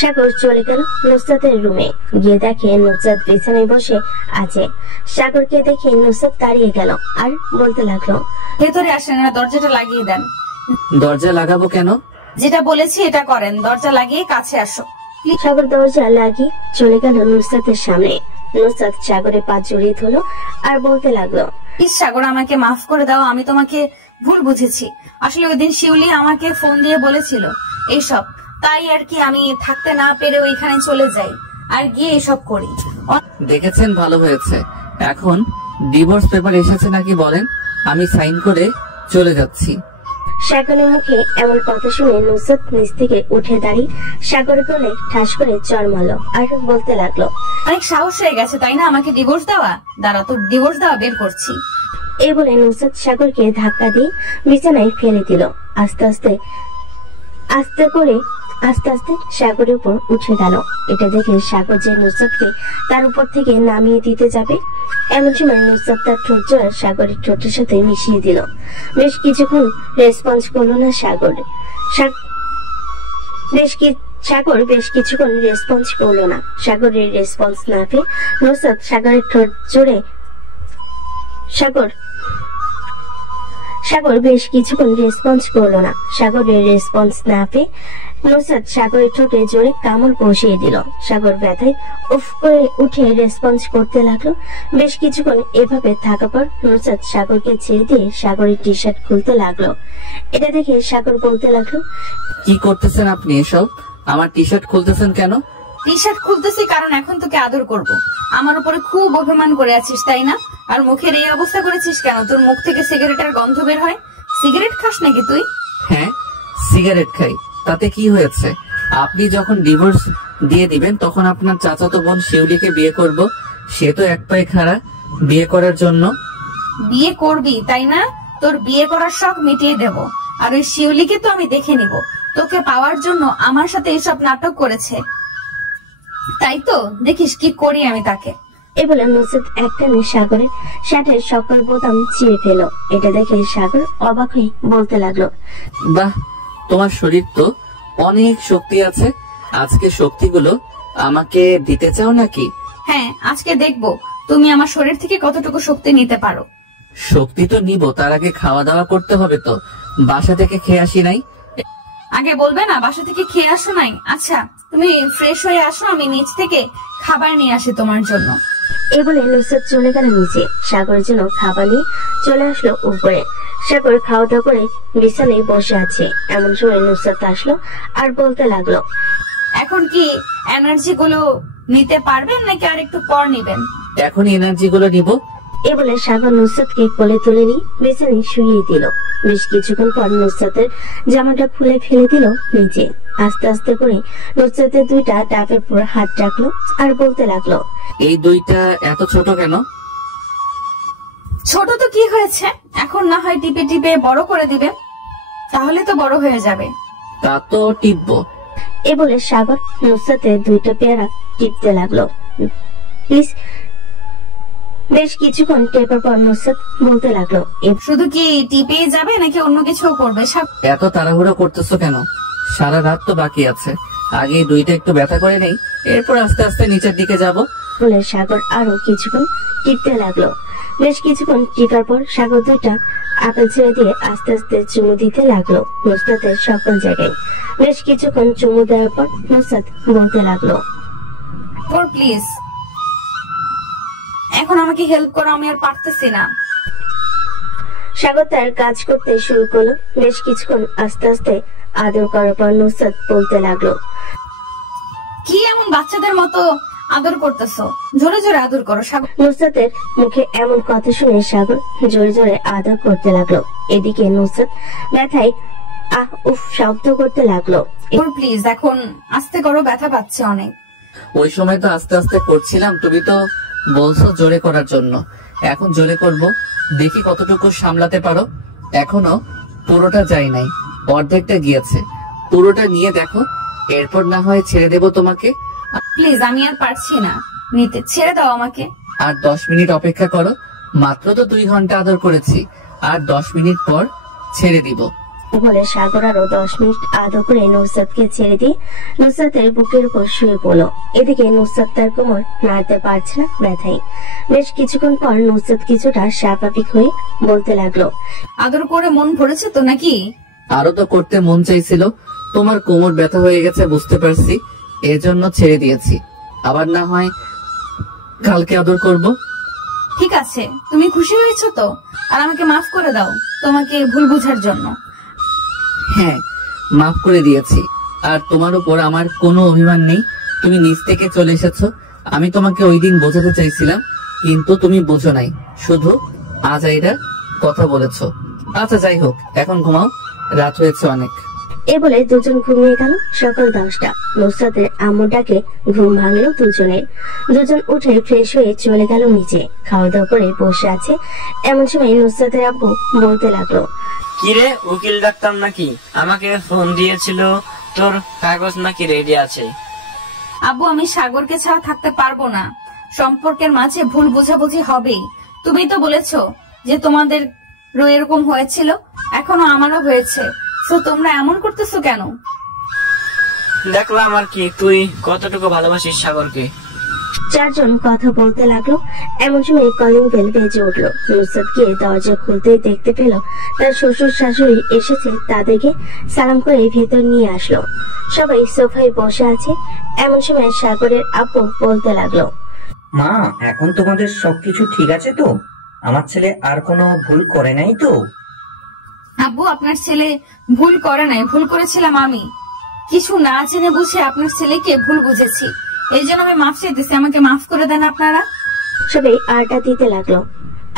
সাগর চলে গেল নুসরাতের রুমে। গিয়ে দেখে নুসরাত বিছানায় বসে আছে। সাগরকে দেখে নুসরাত দাঁড়িয়ে গেল আর বলতে লাগলো, ভেতরে আসেন, দরজাটা লাগিয়ে দেন। দরজা লাগাবো কেন? যেটা বলেছি এটা করেন, দরজা লাগিয়ে কাছে আসো। সাগর দরজা লাগিয়ে চলে গেল নুসরাতের সামনে। নুসরাত সাগরের পা জড়িয়ে ধরলো আর বলতে লাগলো, প্লিজ সাগর, আমাকে মাফ করে দাও, আমি তোমাকে ভুল বুঝেছি। আসলে ওই দিন শিউলি আমাকে ফোন দিয়ে বলেছিল এইসব, তাই আর কি আমি থাকতে না পেরে ওইখানে চলে যাই আর গিয়ে এসব করি। দেখেছেন, ভালো হয়েছে। এখন ডিভোর্স পেপার এসেছে নাকি বলেন, আমি সাইন করে চলে যাচ্ছি। সাগরের মুখে এমন কথা শুনে নুসরাত নিচ থেকে উঠে দাঁড়িয়ে সাগরের কোলে ঠাস করে চড় মারলো আর বলতে লাগলো, অনেক সাহস হয়ে গেছে তাই না আমাকে ডিভোর্স দেওয়া? দাঁড়া, তোর ডিভোর্স দেওয়া বের করছি। এই বলে নুসরাত সাগরকে ধাক্কা দিয়ে বিছানায় ফেলে দিল। আস্তে আস্তে সাগরের উপর উঠে গেল। এটা দেখে সাগর যে নুসরাতকে তার উপর থেকে নামিয়ে দিতে যাবে, এমন সময় নুসরাত তার ঠোঁট জোড়া সাগরের ঠোঁটের সাথে মিশিয়ে দিল। বেশ কিছুক্ষণ রেসপন্স করলো না সাগর। সাগরের রেসপন্স না পেয়ে নুসরাত সাগরের ঠোঁট জোড়ে সাগরের ঠোঁটে জোরে কামড় বসিয়ে দিল। সাগর ব্যথায় উফ করে উঠে রেসপন্স করতে লাগলো। বেশ কিছুক্ষণ এভাবে থাকা পর নুসরাত সাগরকে ছেড়ে দিয়ে সাগরের টি শার্ট খুলতে লাগলো। এটা দেখে সাগর বলতে লাগলো, কি করতেছেন আপনি এসব? আমার টি শার্ট খুলতেছেন কেন? টি শার্ট খুলতেছি কারণ এখন তোকে আদর করব। আমার উপরে খুব অভিমান করে আছিস তাই না? আর মুখের এই অবস্থা করেছিস কেন? তোর মুখ থেকে সিগারেটের গন্ধ বের হয়। সিগারেট খাস নাকি তুই? হ্যাঁ, সিগারেট খাই, তাতে কি হয়েছে? আপনি যখন ডিভোর্স দিয়ে দিবেন তখন আপনার চাচাতো বোন শিউলিকে বিয়ে করব। সে তো এক পায়ে খাড়া বিয়ে করার জন্য। বিয়ে করবি তাই না? তোর বিয়ে করার শখ মিটিয়ে দেব। আর ওই শিউলিকে তো আমি দেখে নিব। তোকে পাওয়ার জন্য আমার সাথে এসব নাটক করেছে, তাই তো দেখিস কি করি আমি তাকে। এ বলে নুসরাত একটানে সাগরের শার্টের সকল বোতাম ছিঁড়ে ফেল। এটা দেখে সাগর অবাক হয়ে বলতে লাগলো, বাহ, তোমার শরীর তো অনেক শক্তি আছে। আজকে শক্তিগুলো আমাকে দিতে চাও নাকি? হ্যাঁ, আজকে দেখবো তুমি আমার শরীর থেকে কতটুকু শক্তি নিতে পারো। শক্তি তো নিব, তার আগে খাওয়া দাওয়া করতে হবে তো। বাসা থেকে খেয়ে আসি নাই। আগে বলবে না বাসা থেকে খেয়ে আসো নাই? আচ্ছা, তুমি ফ্রেশ হয়ে আসো, আমি নিচ থেকে খাবার নিয়ে আসি তোমার জন্য। এই বলে নুসরাত চলে গেল নিচে। সাগরের জন্য খাবার নিয়ে চলে আসলো উপরে। সাগর খাওয়া দাওয়া করে বিছানায় বসে আছে। এমন সময় নুসরাত আসলো আর বলতে লাগলো, এখন কি এনার্জি গুলো নিতে পারবেন নাকি আর একটু পর নিবেন? এখন এনার্জি গুলো নিব। এ বলে সাগর নুসরাতকে কোলে তুলে নিয়ে বিছানায় শুইয়ে দিল। বেশ কিছুক্ষণ পর নুসরাতের জামাটা খুলে ফেলে দিল নিচে। আস্তে আস্তে করে নুসরাতের দুইটা ডাবের উপর হাত রাখলো আর বলতে লাগলো, এই দুইটা এত ছোট কেন? ছোট তো কি হয়েছে, এখন না হয় টিপে টিপে বড় করে দিবে, তাহলে তো বড় হয়ে যাবে। তা তো টিপবো। এ বলে সাগর নুসরাতের দুইটা পেয়ারা টিপতে লাগলো। প্লিজ। বেশ কিছুক্ষণ টেপার পর নুসরাত বলতে লাগলো, শুধু কি টিপে যাবে নাকি অন্য কিছু করবে? এত তাড়াহুড়ো করতেছো কেন? সারা রাত তো বাকি আছে, আগে দুইটা একটু ব্যথা করে নেই, এরপর আস্তে আস্তে নিচের দিকে যাব। বলে সাগর আরো কিছুক্ষণ টিপতে লাগলো। বেশ কিছুক্ষণ টিকার পর সাগর দুইটা আপেল ছেড়ে দিয়ে আস্তে আস্তে চুমু দিতে লাগলো নুসরাতের সকল জায়গায়। বেশ কিছুক্ষণ চুমু দেওয়ার পর নুসরাত বলতে লাগলো, প্লিজ এখন আমাকে হেল্প করো, আমি আর পারতেছি না। সাগর তার কাজ করতে শুরু করলো। বেশ কিছুক্ষণ আস্তে আস্তে আদর করার পর নুসরাত বলতে লাগলো, কি এমন বাচ্চাদের মতো আদর করতেছো? জোরে জোরে আদর করো সাগর। নুসরাতের মুখে এমন কথা শুনে সাগর জোরে জোরে আদর করতে লাগলো। এদিকে নুসরাত ব্যথায় আহ উফ শব্দ করতে লাগলো। প্লিজ এখন আস্তে করো, ব্যথা পাচ্ছে অনেক। ওই সময় তো আস্তে আস্তে করছিলাম, তুমি তো বলছো জোরে করার জন্য, এখন জোরে করব, দেখি কতটুকু সামলাতে পারো। এখনো পুরোটা যায় নাই, অর্ধেকটা গিয়েছে, পুরোটা নিয়ে দেখো, এরপর না হয় ছেড়ে দেব তোমাকে। প্লিজ আমি আর পারছি না নিতে, ছেড়ে দাও আমাকে। আর 10 মিনিট অপেক্ষা করো, মাত্র তো 2 ঘন্টা আদর করেছি, আর 10 মিনিট পর ছেড়ে দিব। বলে সাগর আরো 10 মিনিট আদর করে নুসরাতকে ছেড়ে দিয়ে নুসরাতের বুকের উপর শুয়ে পড়লো। এদিকে নুসরাত তার কোমর নাড়তে পারছে না ব্যথায়। বেশ কিছুক্ষণ পর নুসরাত কিছুটা স্বাভাবিক হয়ে বলতে লাগলো, আদর করে মন ভরেছে তো নাকি? আরো তো করতে মন চাইছিল, তোমার কোমর ব্যথা হয়ে গেছে বুঝতে পারছি, এজন্য ছেড়ে দিয়েছি। আবার না হয় কালকে আদর করব। ঠিক আছে, তুমি খুশি হয়েছো তো? আর আমাকে মাফ করে দাও তোমাকে ভুল বোঝার জন্য। হ্যাঁ, মাফ করে দিয়েছি, আর তোমার উপর আমার কোনো অভিমান নেই। তুমি নিজ থেকে চলে এসেছো, আমি তোমাকে ওই দিন বোঝাতে চাইছিলাম, কিন্তু তুমি বোঝো নাই, শুধু আজ এরা কথা বলেছো। আচ্ছা যাই হোক, এখন ঘুমাও, রাত হয়েছে অনেক। এ বলে দুজন ঘুমিয়ে গেল। সকাল 10টা। নুসরাতের আম্মু ডাকে ঘুম ভাঙলো দুজনের। দুজন উঠে ফ্রেশ হয়ে চলে গেল নিচে, খাওয়া দাওয়া করে বসে আছে। এমন সময় নুসরাতের আব্বু বলতে লাগলো, কিরে উকিল ডাক্তার নাকি? আমাকে ফোন দিয়েছিল, তোর কাগজ নাকি রেডি আছে? আব্বু আমি সাগরকে ছাড়া থাকতে পারবো না, সম্পর্কের মাঝে ভুল বোঝাবুঝি হবেই। তুমি তো বলেছো যে তোমাদের এরকম হয়েছিল, এখনো আমারও হয়েছে, তো তোমরা এমন করতেছো কেন? দেখলাম আর কি, তুই কতটুকু ভালোবাসিস সাগরকে। চারজন কথা বলতে লাগলো। এমন সময় কলিং বেল বেজে উঠলো। নুসরাত গিয়ে দরজা খুলতেই দেখতে পেল তার শ্বশুর শাশুড়ি এসেছে। তাদেরকে সালাম করে ভেতর নিয়ে আসলো। সবাই সোফায় বসে আছে। এমন সময় সাগরের আব্বু বলতে লাগলো, মা এখন তোমাদের সবকিছু ঠিক আছে তো? আমার ছেলে আর কোনো ভুল করে নাই তো? আব্বু আপনার ছেলে ভুল করে নাই, ভুল করেছিলাম আমি। কিছু না জেনে বুঝে আপনার ছেলেকে ভুল বুঝেছি, এই জন্য আমি মাফ চাইতেছি, আমাকে মাফ করে দেন আপনারা। সবাই আড্ডা দিতে লাগলো।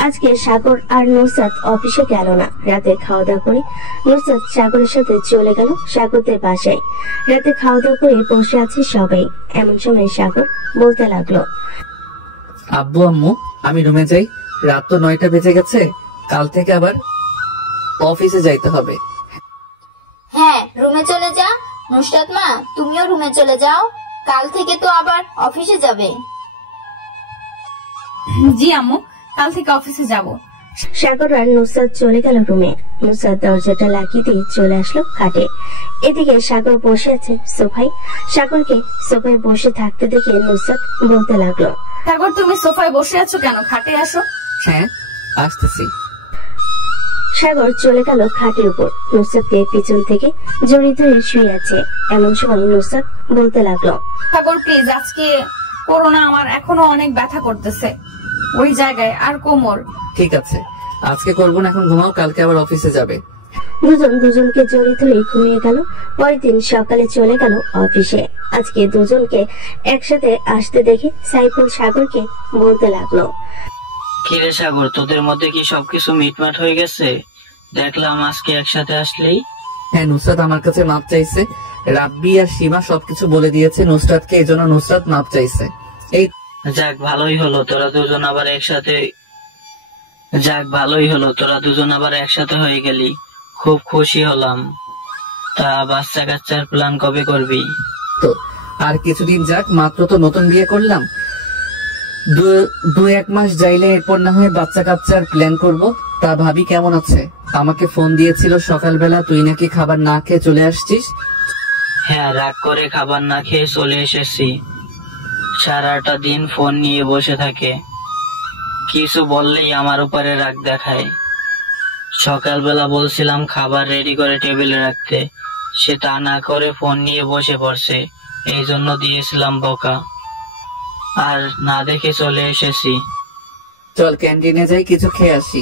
আজকে সাগর আর নুসরাত অফিসে গেল না। রাতে খাওয়া দাওয়া করে নুসরাত সাগরের সাথে চলে গেল সাগরদের বাসায়। রাতে খাওয়া দাওয়া করে বসে আছে সবাই। এমন সময় সাগর বলতে লাগলো, আব্বু আম্মু আমি রুমে যাই, রাত তো 9টা বেজে গেছে, কাল থেকে আবার অফিসে যাইতে হবে। হ্যাঁ রুমে চলে যা। নুসরাত মা তুমিও রুমে চলে যাও, কাল থেকে তো আবার অফিসে যাবে। জি আম্মু, কাল থেকে অফিসে যাব। সাগর আর নুসরাত চলে গেল রুমে। নুসরাত দরজাটা লাগিয়ে দিয়ে চলে আসলো খাটে। এদিকে সাগর বসে আছে সোফায়। সাগরকে সোফায় বসে থাকতে দেখে নুসরাত বলতে লাগলো, সাগর তুমি সোফায় বসে আছো কেন? খাটে আসো। হ্যাঁ আসতেছি। সাগর চলে গেল খাটের উপর। নুসরাতকে পিছন থেকে জড়িয়ে ধরে শুয়ে আছে। এমন সময় নুসরাত বলতে লাগলো, সাগর প্লিজ আজকে করো না, আমার এখনো অনেক ব্যথা করতেছে ওই জায়গায় আর কোমর। ঠিক আছে আজকে করবো না, এখন ঘুমাও, কালকে আবার অফিসে যাবে। দুজন দুজনকে জড়িয়ে ধরে ঘুমিয়ে গেল। পরের দিন সকালে চলে গেল অফিসে। আজকে দুজনকে একসাথে আসতে দেখে সাইফুল সাগরকে বলতে লাগলো, কিরে সাগর তোদের মধ্যে কি সবকিছু মিটমাট হয়ে গেছে? দেখলাম আজকে একসাথে আসলেই। হ্যাঁ নুসরাত আমার কাছে মাপ চাইছে, রাব্বি আর সীমা সবকিছু বলে দিয়েছে নুসরাতকে, এই জন্য নুসরাত মাপ চাইছে। এই যাক ভালোই হলো তোরা দুজন আবার একসাথে হয়ে গেলি, খুব খুশি হলাম। তা বাচ্চা কাচ্চার প্ল্যান কবে করবি? তো আর কিছুদিন যাক, মাত্র তো নতুন বিয়ে করলাম, 2-1 মাস যাইলে এরপর না হয় বাচ্চা কাচ্চার প্ল্যান করব। তা ভাবি কেমন আছে? আমাকে ফোন দিয়েছিল সকালবেলা, তুই নাকি খাবার না খেয়ে চলে আসছিস। হ্যাঁ রাগ করে খাবার না খেয়ে চলে এসেছি, সারাটা দিন ফোন নিয়ে বসে থাকে। কিছু বললেই আমার উপরে রাগ দেখায়। সকালবেলা বলছিলাম খাবার রেডি করে টেবিলে রাখতে, সে তা না করে ফোন নিয়ে বসে পড়ছে, এই জন্য দিয়েছিলাম বকা, আর না দেখে চলে এসেছি। চল ক্যান্টিনে যাই, কিছু খেয়ে আসি।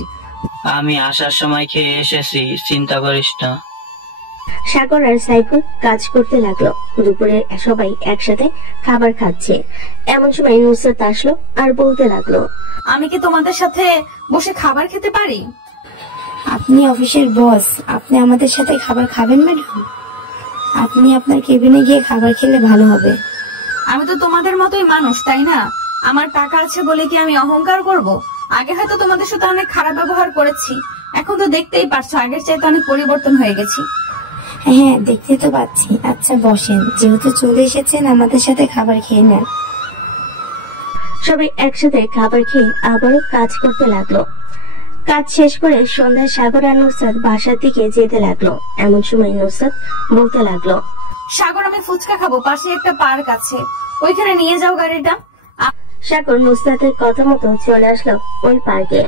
আমি আসার সময় খেয়ে এসেছি, চিন্তা করিস না। সাগর আর সাইফুল কাজ করতে লাগলো। দুপুরে সবাই একসাথে খাবার খাচ্ছে। এমন সময় নুসরাত আসলো আর বলতে লাগলো, আমি কি তোমাদের সাথে বসে খাবার খেতে পারি? আপনি অফিসের বস, আপনি আমাদের সাথে খাবার খাবেন ম্যাডাম? আপনি আপনার কেবিনে গিয়ে খাবার খেলে ভালো হবে। আমি তো তোমাদের মতোই মানুষ, তাই না? আমার টাকা আছে বলে কি আমি অহংকার করব? আগে হয়তো তোমাদের সাথে অনেক খারাপ ব্যবহার করেছি, এখন তো দেখতেই পারছো আগের চাইতে অনেক পরিবর্তন হয়ে গেছি। হ্যাঁ, দেখতে তো পাচ্ছি। আচ্ছা বসেন, যেহেতু চলে এসেছেন আমাদের সাথে খাবার খেয়ে নেন। সবাই একসাথে খাবার খেয়ে আবারও কাজ করতে লাগলো। কাজ শেষ করে সন্ধ্যায় সাগর আর নুসরাত বাসার দিকে যেতে লাগলো। এমন সময় নুসরাত বলতে লাগলো, সাগর আমি ফুচকা খাবো, পাশে একটা পার্ক আছে, ওইখানে নিয়ে যাও গাড়িটা। সাগর নুসরাতের কথা মতো চলে আসলো ওই পার্কে।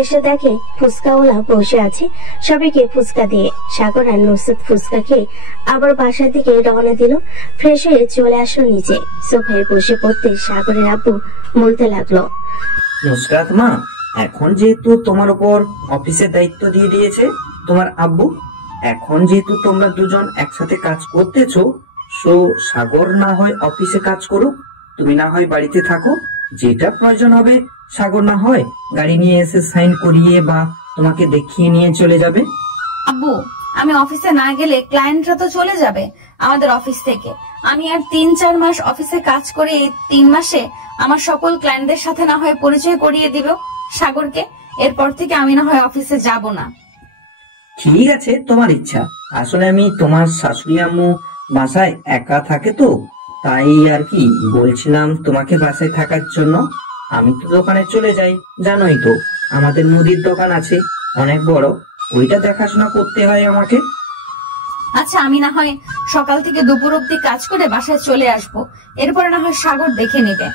এসে দেখে ফুচকাওয়ালা বসে আছে। সবাইকে ফুচকা দিয়ে সাগর আর নুসরাত ফুচকা খেয়ে আবার বাসার দিকে রওনা দিল। ফ্রেশ হয়ে চলে আসলো নিচে। সোফায় বসে পড়তে সাগরের আব্বু বলতে লাগলো, নুসরাত মা, এখন যেহেতু তোমার উপর অফিসের দায়িত্ব দিয়ে দিয়েছে তোমার আব্বু, এখন যেহেতু তোমরা দুজন একসাথে কাজ করতেছো, সো সাগর না হয় অফিসে কাজ করুক, তুমি না হয় বাড়িতে থাকো। যেটা প্রয়োজন হবে সাগর না হয় গাড়ি নিয়ে এসে সাইন করিয়ে বা তোমাকে দেখিয়ে নিয়ে চলে যাবে। আব্বু, আমি অফিসে না গেলে ক্লায়েন্টরা তো চলে যাবে আমাদের অফিস থেকে। আমি আর 3-4 মাস অফিসে কাজ করে এই 3 মাসে আমার সকল ক্লায়েন্টদের সাথে না হয় পরিচয় করিয়ে দিব সাগরকে। এরপর থেকে আমি না হয় অফিসে যাব না। ঠিক আছে, তোমার ইচ্ছা। আসলে আমি তোমার শাশুড়ি আম্মু বাসায় একা থাকে তো, তাই আর কি বলছিলাম তোমাকে বাসায় থাকার জন্য। আমি তো দোকানে চলে যাই, জানোই তো আমাদের মুদির দোকান আছে অনেক বড়, ওইটা দেখাশোনা করতে হয় আমাকে। আচ্ছা, আমি না হয় সকাল থেকে দুপুর অব্দি কাজ করে বাসায় চলে আসব, এরপরে না হয় সাগর দেখে নেবে।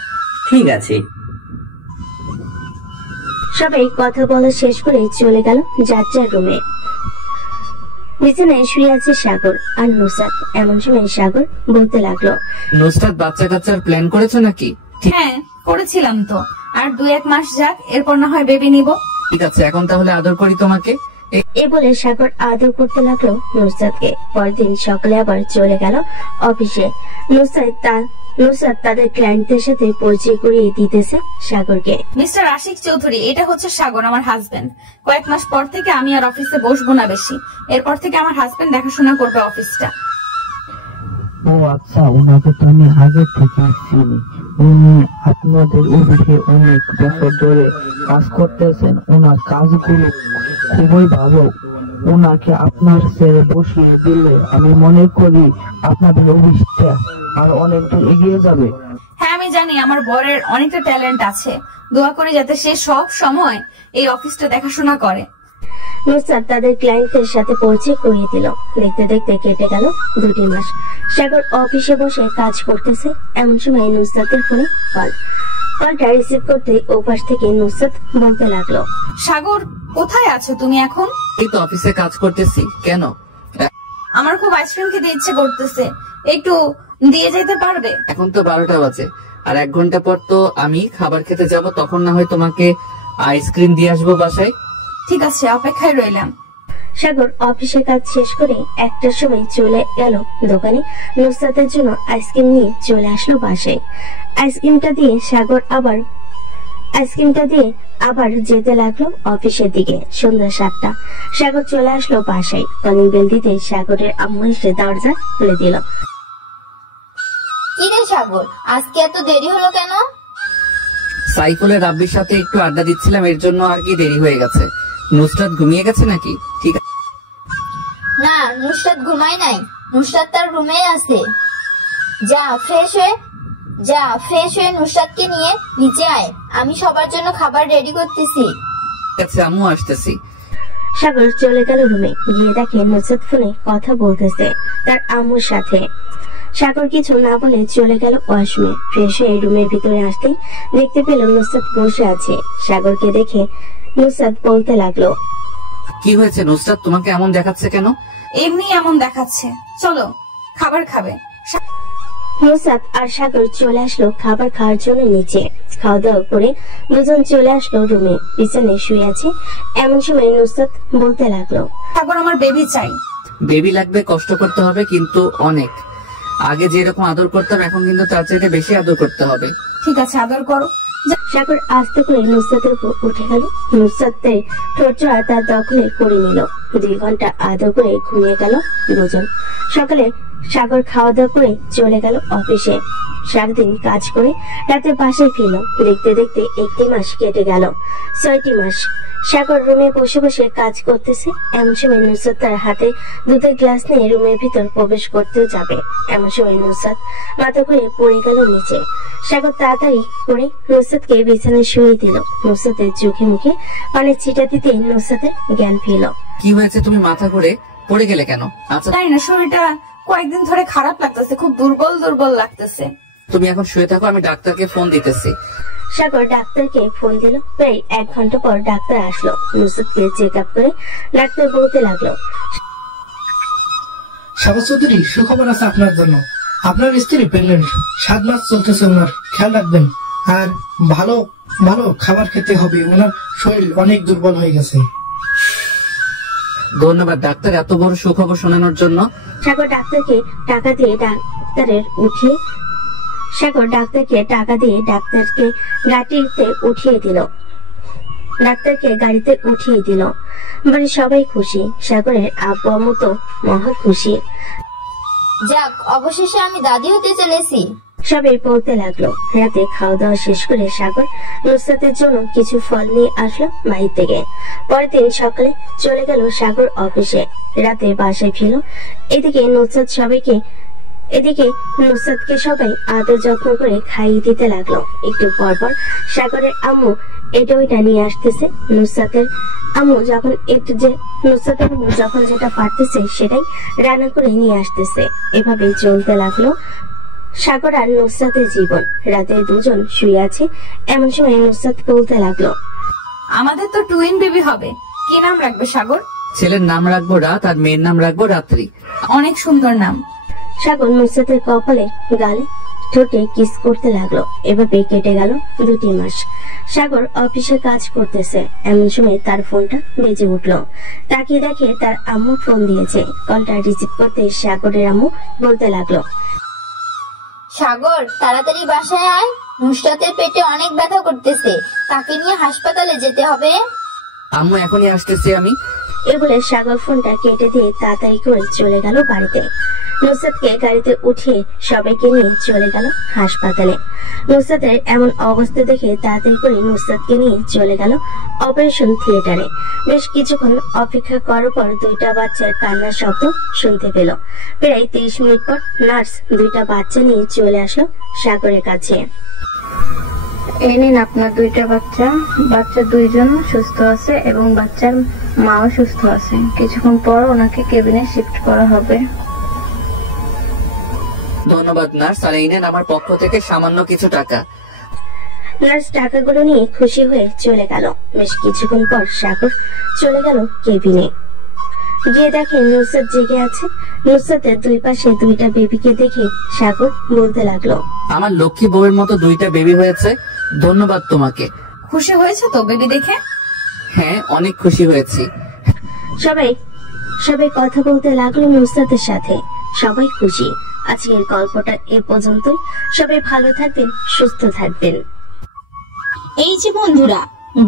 ঠিক আছে। সবাই কথা বলা শেষ করে চলে গেল যার যার রুমে। বিছানায় শুয়ে আছে সাগর আর নুসরাত। এমন সময় সাগর বলতে লাগলো, নুসরাত বাচ্চা কাচ্চার প্ল্যান করেছো নাকি? হ্যাঁ, করেছিলাম তো। আর 2-1 মাস যাক, এরপর না হয় বেবি নিব। ঠিক আছে, এখন তাহলে আদর করি তোমাকে। এ বলে সাগর আদর করতে লাগলো নুসরাতকে। পরদিন সকালে আবার চলে গেল অফিসে। নুসরাত তাদের ক্লায়েন্টদের সাথে পরিচয় করিয়ে দিতেছে সাগরকে। মিস্টার আশিক চৌধুরী, এটা হচ্ছে সাগর, আমার হাজবেন্ড। কয়েক মাস পর থেকে আমি আর অফিসে বসবো না বেশি, এরপর থেকে আমার হাজবেন্ড দেখাশোনা করবে অফিসটা। ও আচ্ছা, ওনাকে তো আমি আগে থেকে চিনি। উনি আপনাদের অফিসে অনেক বছর ধরে কাজ করতেছেন, ওনার কাজগুলো খুবই ভালো। ওনাকে আপনার ছেড়ে বসিয়ে দিলে আমি মনে করি আপনাদের অফিসটা আর অনেক দূর এগিয়ে যাবে। হ্যাঁ, আমি জানি আমার বরের অনেকটা ট্যালেন্ট আছে। দোয়া করি যাতে সে সব সময় এই অফিসটা দেখাশোনা করে। নুসরাত তাদের ক্লায়েন্টদের সাথে পরিচয় করিয়ে দিল। দেখতে দেখতে কেটে গেল 2 মাস। সাগর অফিসে বসে কাজ করতেছে। এমন সময় নুসরাতের ফোনে কলটা রিসিভ করতে ওপাশ থেকে নুসরাত বলতে লাগলো, সাগর কোথায় আছো তুমি এখন? এই তো অফিসে কাজ করতেছি। কেন? আমার খুব আইসক্রিম খেতে ইচ্ছে করতেছে, একটু দিয়ে যেতে পারবে? এখন তো 12টা বাজে, আর 1 ঘন্টা পর তো আমি খাবার খেতে যাব, তখন না হয় তোমাকে আইসক্রিম দিয়ে আসবো বাসায়। ঠিক আছে, অপেক্ষায় রইলাম। সাগর অফিসের কাজ শেষ করে 1টার সময় চলে গেল দোকানে। নুসরাতের জন্য আইসক্রিম নিয়ে চলে আসলো বাসায়। আইসক্রিমটা দিয়ে আবার যেতে লাগলো অফিসের দিকে। সন্ধ্যা 7টা। সাগর চলে আসলো বাসায়। কলিং বেল দিতে সাগরের আম্মু এসে দরজা খুলে দিল। কি রে সাগর, আজকে এত দেরি হলো কেন? সাইফুলের রাব্বির সাথে একটু আড্ডা দিচ্ছিলাম, এর জন্য আর কি দেরি হয়ে গেছে। নুসরাত ঘুমিয়ে গেছে নাকি? ঠিক আছে। না, নুসরাত ঘুমায় নাই, নুসরাত তার রুমে আছে। যা ফ্রেশ হয়ে নুসরাতকে নিয়ে নিচে আয়, আমি সবার জন্য খাবার রেডি করতেছি। আচ্ছা, আম্মু আসতেছি। সাগর চলে গেল রুমে। গিয়ে দেখে নুসরাত ফোনে কথা বলতেছে তার আম্মুর সাথে। সাগর কিছু না বলে চলে গেল ওয়াশরুমে। ফ্রেশ হয়ে রুমের ভিতরে আসতেই দেখতে পেল নুসরাত বসে আছে। সাগরকে দেখে নুসরাত বলতে লাগলো, কি হয়েছে নুসরাত, তোমাকে এমন দেখাচ্ছে কেন? এমনি এমন দেখাচ্ছে, চলো খাবার খাবে। নুসরাত আর সাগর চলে আসলো খাবার খাওয়ার জন্য নিচে। খাওয়া দাওয়া করে দুজন চলে আসলো রুমে। বিছানায় শুয়ে আছে এমন সময় নুসরাত বলতে লাগলো, সাগর আমার বেবি চাই। বেবি লাগবে, কষ্ট করতে হবে কিন্তু অনেক। আগে যেরকম আদর করতাম এখন কিন্তু তার চাইতে বেশি আদর করতে হবে। ঠিক আছে, আদর করো। সাগর আস্তে করে নুসরাতের উপর উঠে গেল। নুসরাতের ঠোঁটজোড়া তার দখলে করে নিল। 2 ঘন্টা আদর করে ঘুমিয়ে গেল দুজন। সকালে সাগর খাওয়া দাওয়া করে চলে গেল অফিসে। সারাদিন কাজ করে রাতে বাসায় ফিরল। দেখতে দেখতে 1টি মাস কেটে গেল। 6টি মাস সাগর রুমে বসে বসে কাজ করতেছে। এমন সময় নুসরাত তার হাতে দুধের গ্লাস নিয়ে রুমের ভিতর প্রবেশ করতেও যাবে। এমন সময় নুসরাত মাথা ঘুরে পড়ে গেল নিচে। সাগর তাড়াতাড়ি করে নুসরাতকে বিছানায় শুয়ে দিল। নুসরাতের চোখে মুখে পানি ছিটা দিতে নুসরাতের জ্ঞান ফিরল। কি হয়েছে, তুমি মাথা ঘুরে পড়ে গেলে কেন? আচ্ছা তাই না, শরীরটা কয়েকদিন ধরে খারাপ লাগতেছে, খুব দুর্বল দুর্বল লাগতেছে। তুমি এখন শুয়ে থাকো, আমি ডাক্তারকে ফোন দিতেছি। সাগর ডাক্তারকে ফোন দিল। প্রায় 1 ঘন্টা পর ডাক্তার আসলো। নুসরাতকে চেক আপ করে ডাক্তার বলতে লাগলো, সাগর চৌধুরী, সুখবর আছে আপনার জন্য। আপনার স্ত্রী প্রেগনেন্ট, 7 মাস চলতেছে। ওনার খেয়াল রাখবেন আর ভালো ভালো খাবার খেতে হবে। ওনার শরীর অনেক দুর্বল হয়ে গেছে। ধন্যবাদ ডাক্তার এত বড় সুখবর শোনানোর জন্য। সাগর ডাক্তারকে টাকা দিয়ে ডাক্তারকে গাড়িতে উঠিয়ে দিল। বাড়ির সবাই খুশি। সাগরের আব্বু আম্মু তো মহা খুশি। যাক, অবশেষে আমি দাদি হতে চলেছি। সবাই বলতে লাগলো। রাতে খাওয়া দাওয়া শেষ করে সাগর নুসরাতের জন্য কিছু ফল নিয়ে আসলো বাড়ি থেকে। পরের দিন সকালে চলে গেল সাগর অফিসে। রাতে বাসায় ফিরল। এদিকে নুসরাতকে সবাই আদর যত্ন করে খাইয়ে দিতে লাগলো। একটু পর পর সাগরের আম্মু এটা ওইটা নিয়ে আসতেছে। নুসরাতের আম্মু যখন যেটা পারতেছে সেটাই রান্না করে নিয়ে আসতেছে। এভাবে চলতে লাগলো সাগর আর নুসরাতের জীবন। রাতে দুজন শুয়ে আছে এমন সময় নুসরাত বলতে লাগলো, আমাদের তো টুইন বেবি হবে, কি নাম রাখবে সাগর? ছেলের নাম রাখবো রাত আর মেয়ের নাম রাখবো রাত্রি। অনেক সুন্দর নাম। সাগর নুসরাতের কপালে গালে ঠোঁটে কিস করতে লাগলো। এভাবে কেটে গেল 2টি মাস। সাগর অফিসে কাজ করতেছে। এমন সময় তার ফোনটা বেজে উঠলো। তাকিয়ে দেখে তার আম্মু ফোন দিয়েছে। কলটা রিসিভ করতে সাগরের আম্মু বলতে লাগলো, সাগর, তাড়াতাড়ি বাসায় আয়। নুসরাতের পেটে অনেক ব্যথা করতেছে, তাকে নিয়ে হাসপাতালে যেতে হবে। আম্মু এখনই আসতেছি আমি। এ বলে সাগর ফোনটা কেটে দিয়ে তাড়াতাড়ি করে চলে গেল বাড়িতে। নুসরাতকে গাড়িতে উঠিয়ে সবাইকে নিয়ে চলে গেল হাসপাতালে। নুসরাতের এমন অবস্থা দেখে তাড়াতাড়ি করে নুসরাতকে নিয়ে চলে গেল অপারেশন থিয়েটারে। বেশ কিছুক্ষণ অপেক্ষা করার পর 2টা বাচ্চার কান্নার শব্দ শুনতে পেল। প্রায় 30 মিনিট পর নার্স 2টা বাচ্চা নিয়ে চলে আসলো সাগরের কাছে। এই নিন আপনার 2টা বাচ্চা। বাচ্চা 2জন সুস্থ আছে এবং বাচ্চার মাও সুস্থ আছে। কিছুক্ষণ পর ওনাকে কেবিনে শিফট করা হবে। ধন্যবাদ নার্স। আর এই নেন আমার পক্ষ থেকে সামান্য কিছু টাকা। নার্স টাকাগুলো নিয়ে খুশি হয়ে চলে গেল। বেশ কিছুক্ষণ পর সাগর চলে গেল কেবিনে। গিয়ে দেখে নুসরাত জেগে আছে। নুসরাতের 2 পাশে 2টা বেবিকে দেখে সাগর বলতে লাগলো, আমার লক্ষ্মী বউয়ের মতো 2টা বেবি হয়েছে। ধন্যবাদ তোমাকে। খুশি হয়েছে তো বেবি দেখে? হ্যাঁ, অনেক খুশি হয়েছি। সবাই কথা বলতে লাগলো নুসরাতের সাথে। সবাই খুশি। আজকের গল্পটা এ পর্যন্তই। সবাই ভালো থাকবেন, সুস্থ থাকবেন। এই যে বন্ধুরা,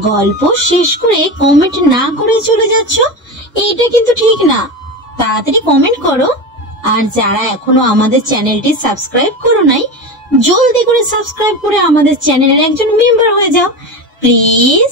গল্প শেষ করে কমেন্ট না করে চলে যাচ্ছ, এইটা কিন্তু ঠিক না। তাড়াতাড়ি কমেন্ট করো। আর যারা এখনো আমাদের চ্যানেলটি সাবস্ক্রাইব করো নাই, জলদি করে সাবস্ক্রাইব করে আমাদের চ্যানেলের একজন মেম্বার হয়ে যাও প্লিজ।